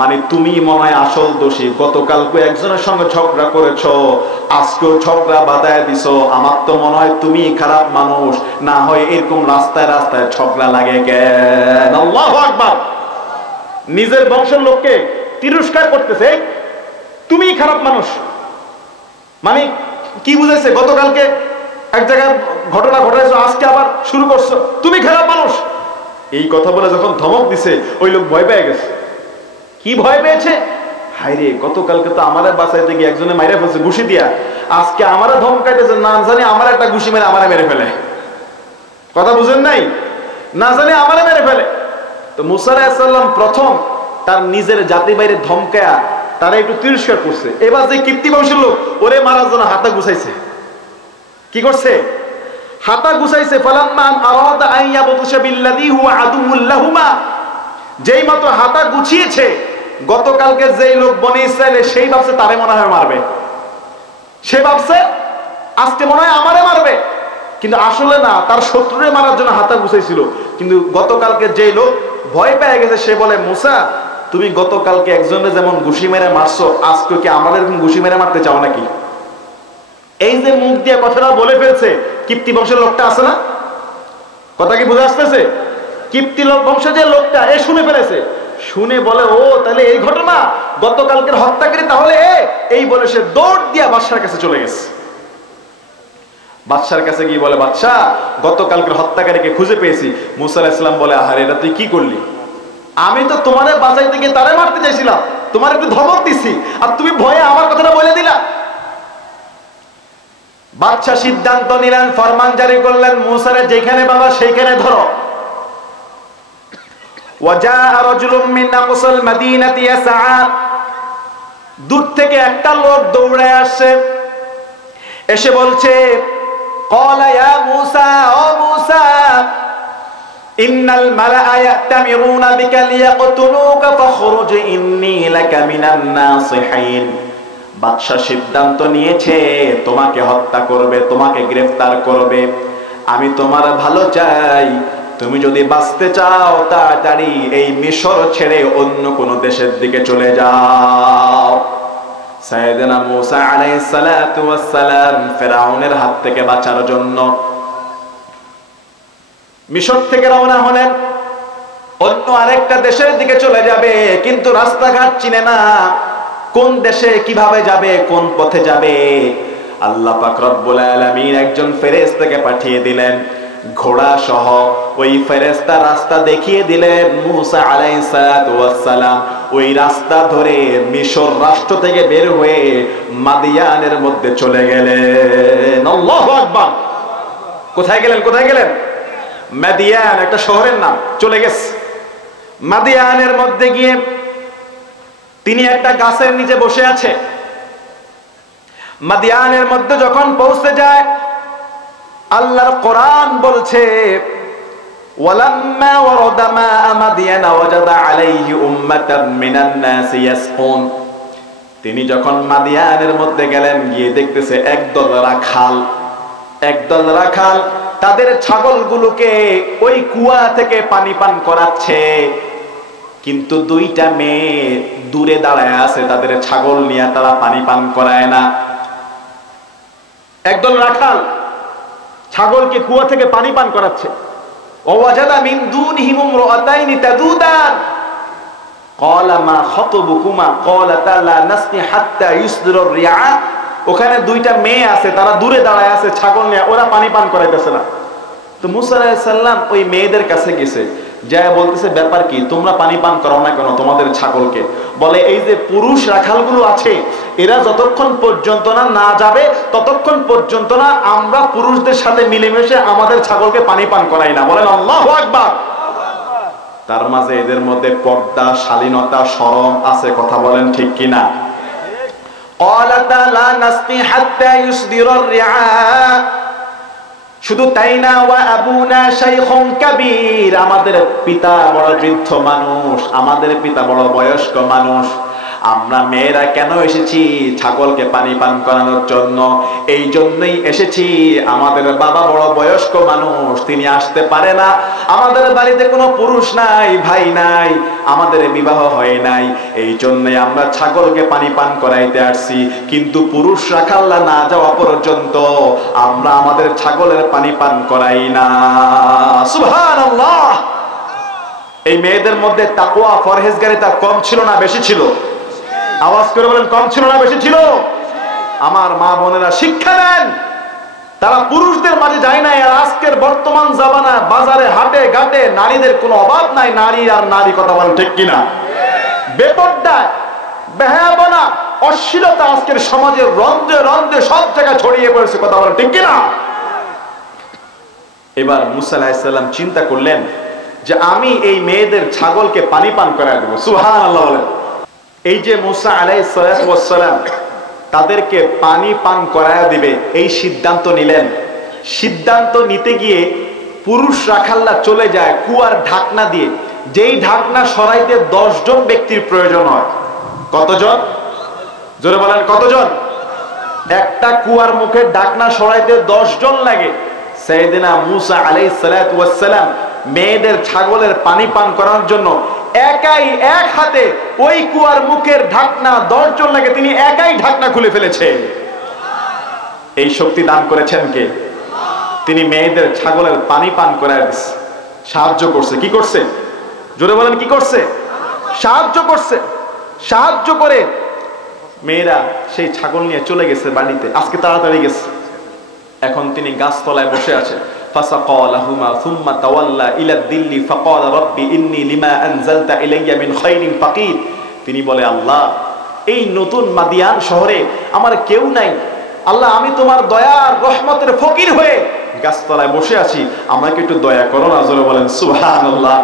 মানে তুমি মনে হয় আসল দোষী। গতকালকে একজনের সঙ্গে ঝগড়া করেছো, আজকেও ঝগড়া বাঁধায় দিছো, আমার তো মনে হয় তুমি খারাপ মানুষ, না হয় এরকম রাস্তায় রাস্তায় ঝগড়া লাগে কেন? আল্লাহু আকবার। নিজের বংশের লোককে তিরস্কার করতেছে, তুমি খারাপ মানুষ, মানে কি বুঝাইছে? গতকালকে এক জায়গায় ঘটনা ঘটাইছো, আজকে আবার শুরু করছো, তুমি খারাপ মানুষ। এই কথা বলে যখন ধমক দিছে, ওই লোক ভয় পেয়ে গেছে। কি ভয় পেয়েছে? হায়রে, গতকালকে তো আমারে বাঁচাইতে গিয়ে একজনে মাইরে ফেলছে ঘুষি দিয়া, আজকে আমারে ধমকাইতেছে, না জানি আমার একটা ঘুষি মেরে আমারে মেরে ফেলে। কথা বুঝেন নাই? না জানি আমারে মেরে ফেলে। তো মূসা আলাইহিস সালাম প্রথম তার নিজের জাতি বাইরে ধমকায়া তারা একটু তিরস্কার করছে। এবার যে কিপ্তি বংশের লোক, ওরে মারার জন্য হাতা গুছাইছে। কি করছে? হাতা গুছাইছে। ফালাম্মা আরাদা আন ইয়াবতুশা বিল্লাযী হুয়া আদুউল লাহুমা, যেই মাত্র হাতা গুছিয়েছে, গতকালকে যেই লোক বনে ইসরাইলে, সেই ভাবছে তারে মনে হয় মারবে, সে ভাবছে আজকে মনে হয় আমারে মারবে, কিন্তু আসলে না, তার শত্রুরে মারার জন্য হাতা গুছাইছিল। কিন্তু গতকালকে যেই লোক ভয় পেয়ে গেছে, সে বলে, মূসা তুমি গতকালকে একজনের যেমন ঘুষি মেরে মারছো, আজকে কি আমাদের এরকম ঘুষি মেরে মারতে চাও নাকি? এই যে মুখ দিয়ে কথাটা বলে ফেলছে, কিপ্তি বংশের লোকটা আছে না? কথা কি বুঝে আসতেছে? কিপ্তি বংশের যে লোকটা, এ শুনে ফেলেছে, শুনে বলে, ও তাহলে এই ঘটনা, গতকালকের হত্যাকারী তাহলে এই বলে সে দৌড় দিয়া বাদশার কাছে চলে গেছে। বাদশার কাছে গিয়ে বলে, বাদশা গতকালকের হত্যাকারীকে খুঁজে পেয়েছি। মূসা আলাইহিস সালাম বলে, আহারে এটা তুই কি করলি? আমি তো তোমারে বাঁচাইতে গিয়ে তারে মারতে চাইছিলাম, তোমার একটু ধমক দিছি, আর তুমি ভয়ে আমার কথাটা বলে দিলা। বাদশা সিদ্ধান্ত নিলেন, ফরমান জারি করলেন, মূসারে যেখানে বাবা সেইখানে ধরো। ওয়াজাআ রাজুলুম মিন আকসাল মাদিনাতি ইয়াসআ, দূর থেকে একটা লোক দৌড়ে আসে, এসে বলছে, ক্বালা ইয়া মূসা, ও মূসা, ইন্নাল মালাআ ইয়াতামিরুনা বিকা লিয়াকতুলুকা ফাখরুজ ইন্নী লাকা মিনান নাসিহিন। বাদশা সিদ্ধান্ত নিয়েছে তোমাকে হত্যা করবে, তোমাকে গ্রেফতার করবে। আমি তোমার ভালো চাই, তুমি যদি বাঁচতে চাও তাড়াতাড়ি এই মিশর ছেড়ে অন্য কোন দেশের দিকে চলে যাও। সাইয়েদনা মূসা আলাইহিস সালাতু ওয়াস সালাম ফিরআউনের হাত থেকে বাঁচার জন্য মিশর থেকে রওনা হলেন, অন্য আরেকটা দেশের দিকে চলে যাবে, কিন্তু রাস্তাঘাট চিনে না, কোন দেশে কিভাবে যাবে, কোন পথে যাবে। আল্লাহ পাক রব্বুল আলামিন একজন ফেরেশতাকে পাঠিয়ে দিলেন, ঘোড়া সহ। ওই ফেরেশতা রাস্তা দেখিয়ে দিলেন। মূসা আলাইহিস সালাতু ওয়াস সালাম ওই রাস্তা ধরে মিশর রাষ্ট্র থেকে বের হয়ে মাদিয়ানের মধ্যে চলে গেলেন। আল্লাহু আকবার। কোথায় গেলেন? কোথায় গেলেন? মাদিয়ান, একটা শহরের নাম। চলে গেছে মাদিয়ানের মধ্যে গিয়ে তিনি একটা গাছের নিচে বসে আছে। মাদিয়ানের মধ্যে যখন পৌঁছে যায়, আল্লাহর কোরআন বলছে ওয়ালাম্মা ওয়ারাদা মাআ মাদিয়ান ওয়াজাদা আলাইহি উম্মাতাম মিনান নাসি ইয়াসকুন। তিনি যখন মাদিয়ানের মধ্যে গেলেন, গিয়ে দেখতেছে একদল রাখাল তাদের ছাগলগুলোকে ওই কুয়া থেকে পানি পান করাচ্ছে, কিন্তু দুইটা মেয়ে দূরে দাঁড়ায় আছে, তাদের ছাগল নিয়ে তারা পানি পান করায় না। একদল রাখাল ছাগলকে কুয়া থেকে পানি পান করাচ্ছে। ওয়াজাদা মিন দুনহিম ইমরাতাইনি তাদুদান ক্বালা মা খাতবুকুমা ক্বালাতা লা নাসকি হাত্তা ইউসদিরুর রিআ। ওখানে দুইটা মেয়ে আছে, তারা দূরে দাঁড়ায় আছে ছাগল নিয়ে, ওরা পানি পান করাইতেছে না। তো মুসা আলাইহিস সালাম ওই মেয়েদের কাছে গেছে, যায় বলতেছে ব্যাপার কি, তোমরা পানি পান করাও না কেন তোমাদের ছাগলকে? বলে এই যে পুরুষ রাখালগুলো আছে, এরা যতক্ষণ পর্যন্ত না যাবে ততক্ষণ পর্যন্ত না আমরা পুরুষদের সাথে মিলেমিশে আমাদের ছাগলকে পানি পান করাই না। বলেন আল্লাহু আকবার। তার মাঝে এদের মধ্যে পর্দা, শালীনতা, শরম আছে, কথা বলেন ঠিক কিনা? ক্বালাতা লা নাসকি হাত্তা ইউসদিরুর রিআ। শুধু তাই না, ওয়া আবুনা শাইখুন কাবীর, আমাদের পিতা বড় বৃদ্ধ মানুষ, আমাদের পিতা বড় বয়স্ক মানুষ। আমরা মেয়েরা কেন এসেছি? ছাগলকে পানি পান করানোর জন্য। এই জন্যই এসেছি, আমাদের বাবা বড় বয়স্ক মানুষ, তিনি আসতে পারে না। আমাদের বাড়িতে কোনো পুরুষ নাই, ভাই নাই, আমাদের বিবাহ হয় নাই, এই জন্যই আমরা ছাগলকে পানি পান করাইতে আসছি। কিন্তু পুরুষ রাখাল্লা না যাওয়া পর্যন্ত আমরা আমাদের ছাগলের পানি পান করাই না। সুবহানাল্লাহ। এই মেয়েদের মধ্যে তাকওয়া, পরহেজগারিতা কম ছিল না বেশি ছিল? আওয়াজ করে বলেন, কম ছিল না বেশি ছিল? আমার মা বোনেরা শিক্ষা নেন, তারা পুরুষদের মাঝে যায় না। আর আজকের বর্তমান জামানা বাজারে হাটে ঘাটে নারীদের কোনো অভাব নাই। নারী আর নারী, কথা বলেন ঠিক কিনা? বেপরদা, বেহায়াপনা, অশ্লীলতা আজকের সমাজের রন্ধ্রে রন্ধ্রে সব জায়গায় ছড়িয়ে পড়েছে, কথা বলেন ঠিক কিনা? এবার মুসা আলাইহিস সালাম চিন্তা করলেন যে আমি এই মেয়েদের ছাগলকে পানি পান করায় দেবো। সুবহানাল্লাহ বলেন। এই যে মুসা আলাইহিস সালাম তাদেরকে পানি পান করায় দিবে, এই সিদ্ধান্ত নিলেন। সিদ্ধান্ত নিতে গিয়ে পুরুষ রাখাল্লা চলে যায় কুয়ার ঢাকনা দিয়ে, যেই ঢাকনা সরাইতে 10 জন ব্যক্তির প্রয়োজন হয়। কতজন? জোরে বলেন কতজন? একটা কুয়ার মুখে ঢাকনা সরাইতে 10 জন লাগে। সাইয়েদনা মুসা আলাইহিস সালাম মেয়েদের ছাগলের পানি পান করার জন্য একাই এক হাতে ওই কুয়ার মুখের ঢাকনা 10 জন লাগে, তিনি একাই ঢাকনা খুলে ফেলেছে। এই শক্তি দান করেছেন কে? তিনি মেয়েদের ছাগলের পানি পান করায় সাহায্য করছে। কি করছে? জোরে বলেন কি করছে? সাহায্য করছে। সাহায্য করে মেয়েরা সেই ছাগল নিয়ে চলে গেছে বাড়িতে। আজকে তাড়াতাড়ি গেছে। এখন তিনি গাছতলায় বসে আছে। فسقى لهما ثم تولى الى الذل فقال رب اني لما انزلت الي من خير فقير। তিনি বলে, আল্লাহ, এই নতুন মাদিয়ান শহরে আমার কেউ নাই, আল্লাহ আমি তোমার দয়ার রহমতের ফকির হয়ে গাছতলায় বসে আছি, আমাকে একটু দয়া করো না। জোরে বলেন সুবহানাল্লাহ।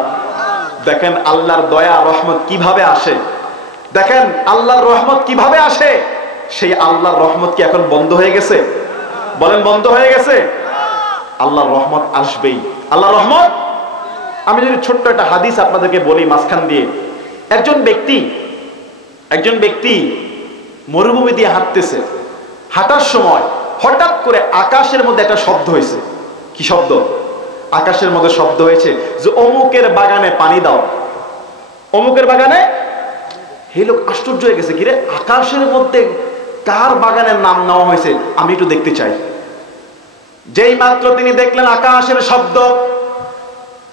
দেখেন আল্লাহর দয়া রহমত কিভাবে আসে, দেখেন আল্লাহর রহমত কিভাবে আসে। সেই আল্লাহর রহমত কি এখন বন্ধ হয়ে গেছে? বলেন বন্ধ হয়ে গেছে? আল্লাহর রহমত আসবেই। আল্লাহর রহমত। আমি যদি ছোট্ট একটা হাদিস আপনাদেরকে বলি মাঝখান দিয়ে। একজন ব্যক্তি মরুভূমি দিয়ে হাঁটতেছে। হাঁটার সময় হঠাৎ করে আকাশের মধ্যে একটা শব্দ হয়েছে। কি শব্দ? আকাশের মধ্যে শব্দ হয়েছে যে অমুকের বাগানে পানি দাও, অমুকের বাগানে। এই লোক আশ্চর্য হয়ে গেছে, কিরে আকাশের মধ্যে কার বাগানের নাম নেওয়া হয়েছে, আমি একটু দেখতে চাই। যেই মাত্র তিনি দেখলেন আকাশের শব্দ,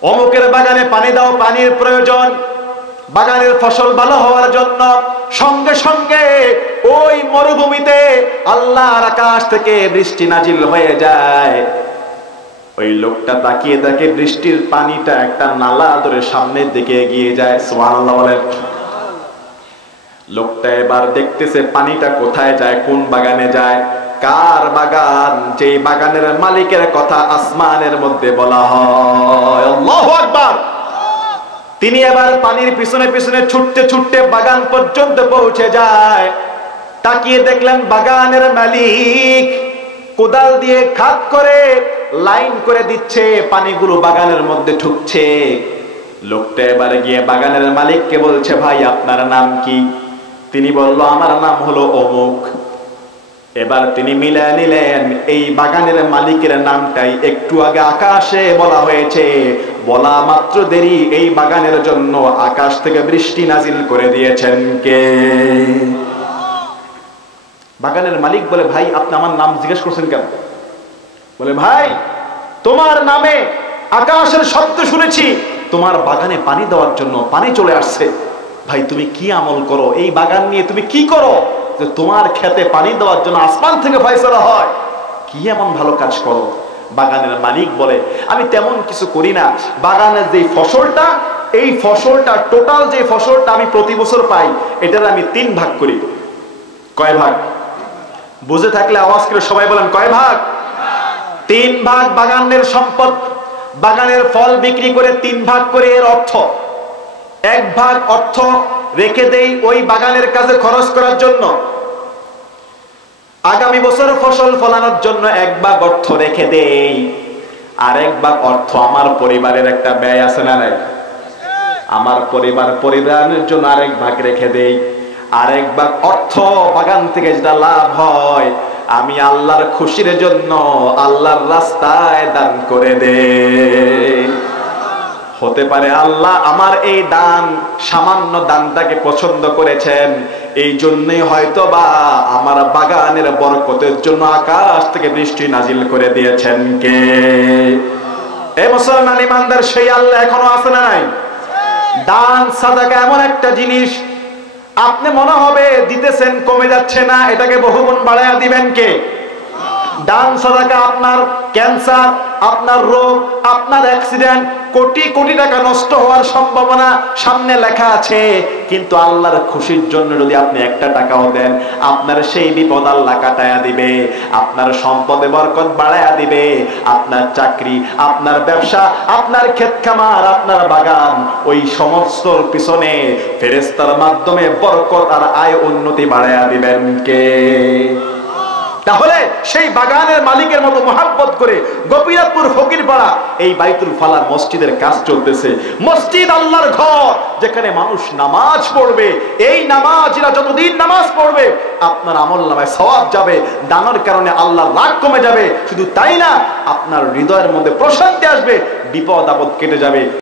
অমুকের বাগানে পানি দাও, পানির প্রয়োজন বাগানের ফসল ভালো হওয়ার জন্য, সঙ্গে সঙ্গে ওই মরুভূমিতে আল্লাহর আকাশ থেকে বৃষ্টি নাজিল হয়ে যায়। ওই লোকটা তাকিয়ে দেখে বৃষ্টির পানিটা একটা নালা ধরে সামনের দিকে এগিয়ে যায়। সুবহানাল্লাহ বলেন। লোকটা এবার দেখতেছে পানিটা কোথায় যায়, কোন বাগানে যায়, কার বাগান, যেই বাগানের মালিকের কথা আসমানের মধ্যে বলা হয়। আল্লাহু আকবার। তিনি এবার পানির পিছনে পিছনে ছুটতে ছুটতে বাগান পর্যন্ত পৌঁছে যায়। তাকিয়ে দেখলেন বাগানের মালিক কোদাল দিয়ে খাত করে লাইন করে দিচ্ছে, পানিগুলো বাগানের মধ্যে ঢুকছে। লোকটা এবারে গিয়ে বাগানের মালিককে বলছে, ভাই আপনার নাম কি? তিনি বলল, আমার নাম হলো অমুক। এবার তিনি মিলিয়ে নিলেন, এই বাগানের মালিকের নামটাই একটু আগে আকাশে বলা হয়েছে। বলা মাত্র দেরি, এই বাগানের জন্য আকাশ থেকে বৃষ্টি নাজিল করে দিয়েছেন কে? বাগানের মালিক বলে, ভাই আপনি আমার নাম জিজ্ঞেস করছেন কেন? বলে, ভাই তোমার নামে আকাশের শব্দ শুনেছি, তোমার বাগানে পানি দেওয়ার জন্য পানি চলে আসছে। ভাই তুমি কি আমল করো, এই বাগান নিয়ে তুমি কি করো যে তোমার খেতে পানি দেওয়ার জন্য আসমান থেকে ফয়সালা হয়? কি এমন ভালো কাজ করো? বাগানের মালিক বলে, আমি তেমন কিছু করি না, বাগানের যে ফসলটা, এই ফসলটা টোটাল যে ফসলটা আমি প্রতি বছর পাই, এটার আমি 3 ভাগ করি। কয় ভাগ? বুঝে থাকলে আওয়াজ করে সবাই বলেন, কয় ভাগ? 3 ভাগ বাগানের সম্পদ। বাগানের ফল বিক্রি করে 3 ভাগ করে, এর অর্থ 1 ভাগ অর্থ রেখে দেই ওই বাগানের কাজে খরচ করার জন্য, আগামী বছর ফসল ফলানোর জন্য 1 ভাগ অর্থ রেখে দেই, আর 1 ভাগ অর্থ আমার পরিবারের একটা ব্যয় আছে না নাই? আমার পরিবারের জন্য আরেক ভাগ রেখে দেই, আর 1 ভাগ অর্থ বাগান থেকে যেটা লাভ হয় আমি আল্লাহর খুশির জন্য আল্লাহর রাস্তায় দান করে দেই। হতে পারে আল্লাহ আমার এই দান, সামান্য দানটাকে পছন্দ করেছেন, এই জন্যই হয়তো বা আমার বাগানের বরকতের জন্য আকাশ থেকে বৃষ্টি নাজিল করে দিয়েছেন কে? এই মুসলমান ইমানদার, সেই আল্লাহ এখনো আছে না নাই? দান সাদাকা এমন একটা জিনিস, আপনি মনে হবে দিতেছেন, কমে যাচ্ছে না, এটাকে বহুগুণ বাড়ায়া দিবেন কে? দান সাদাকা আপনার ক্যান্সার, আপনার রোগ, আপনার অ্যাক্সিডেন্ট, কোটি কোটি টাকা নষ্ট হওয়ার সম্ভাবনা সামনে লেখা আছে, কিন্তু আল্লাহর খুশির জন্য যদি আপনি 1 টাকাও দেন, আপনার সেই বিপদ আল্লাহ কাটায়া দিবে, আপনার সম্পদে বরকত বাড়ায়া দিবে, আপনার চাকরি, আপনার ব্যবসা, আপনার ক্ষেত খামার, আপনার বাগান, ওই সমস্ত পিছনে ফেরেশতার মাধ্যমে বরকত আর আয় উন্নতি বাড়ায়া দিবেন কে? তাহলে সেই বাগানের মালিকের মতো মহাব্বত করে গোপীনাথপুর ফকিরপাড়া এই বাইতুল ফালা মসজিদের কাজ চলতেছে। মসজিদ আল্লাহর ঘর, যেখানে মানুষ নামাজ পড়বে। এই নামাজিরা যতদিন নামাজ পড়বে আপনার আমলনামায় সওয়াব যাবে, দানের কারণে আল্লাহর রাগ কমে যাবে। শুধু তাই না, আপনার হৃদয়ের মধ্যে প্রশান্তি আসবে, বিপদ আপদ কেটে যাবে।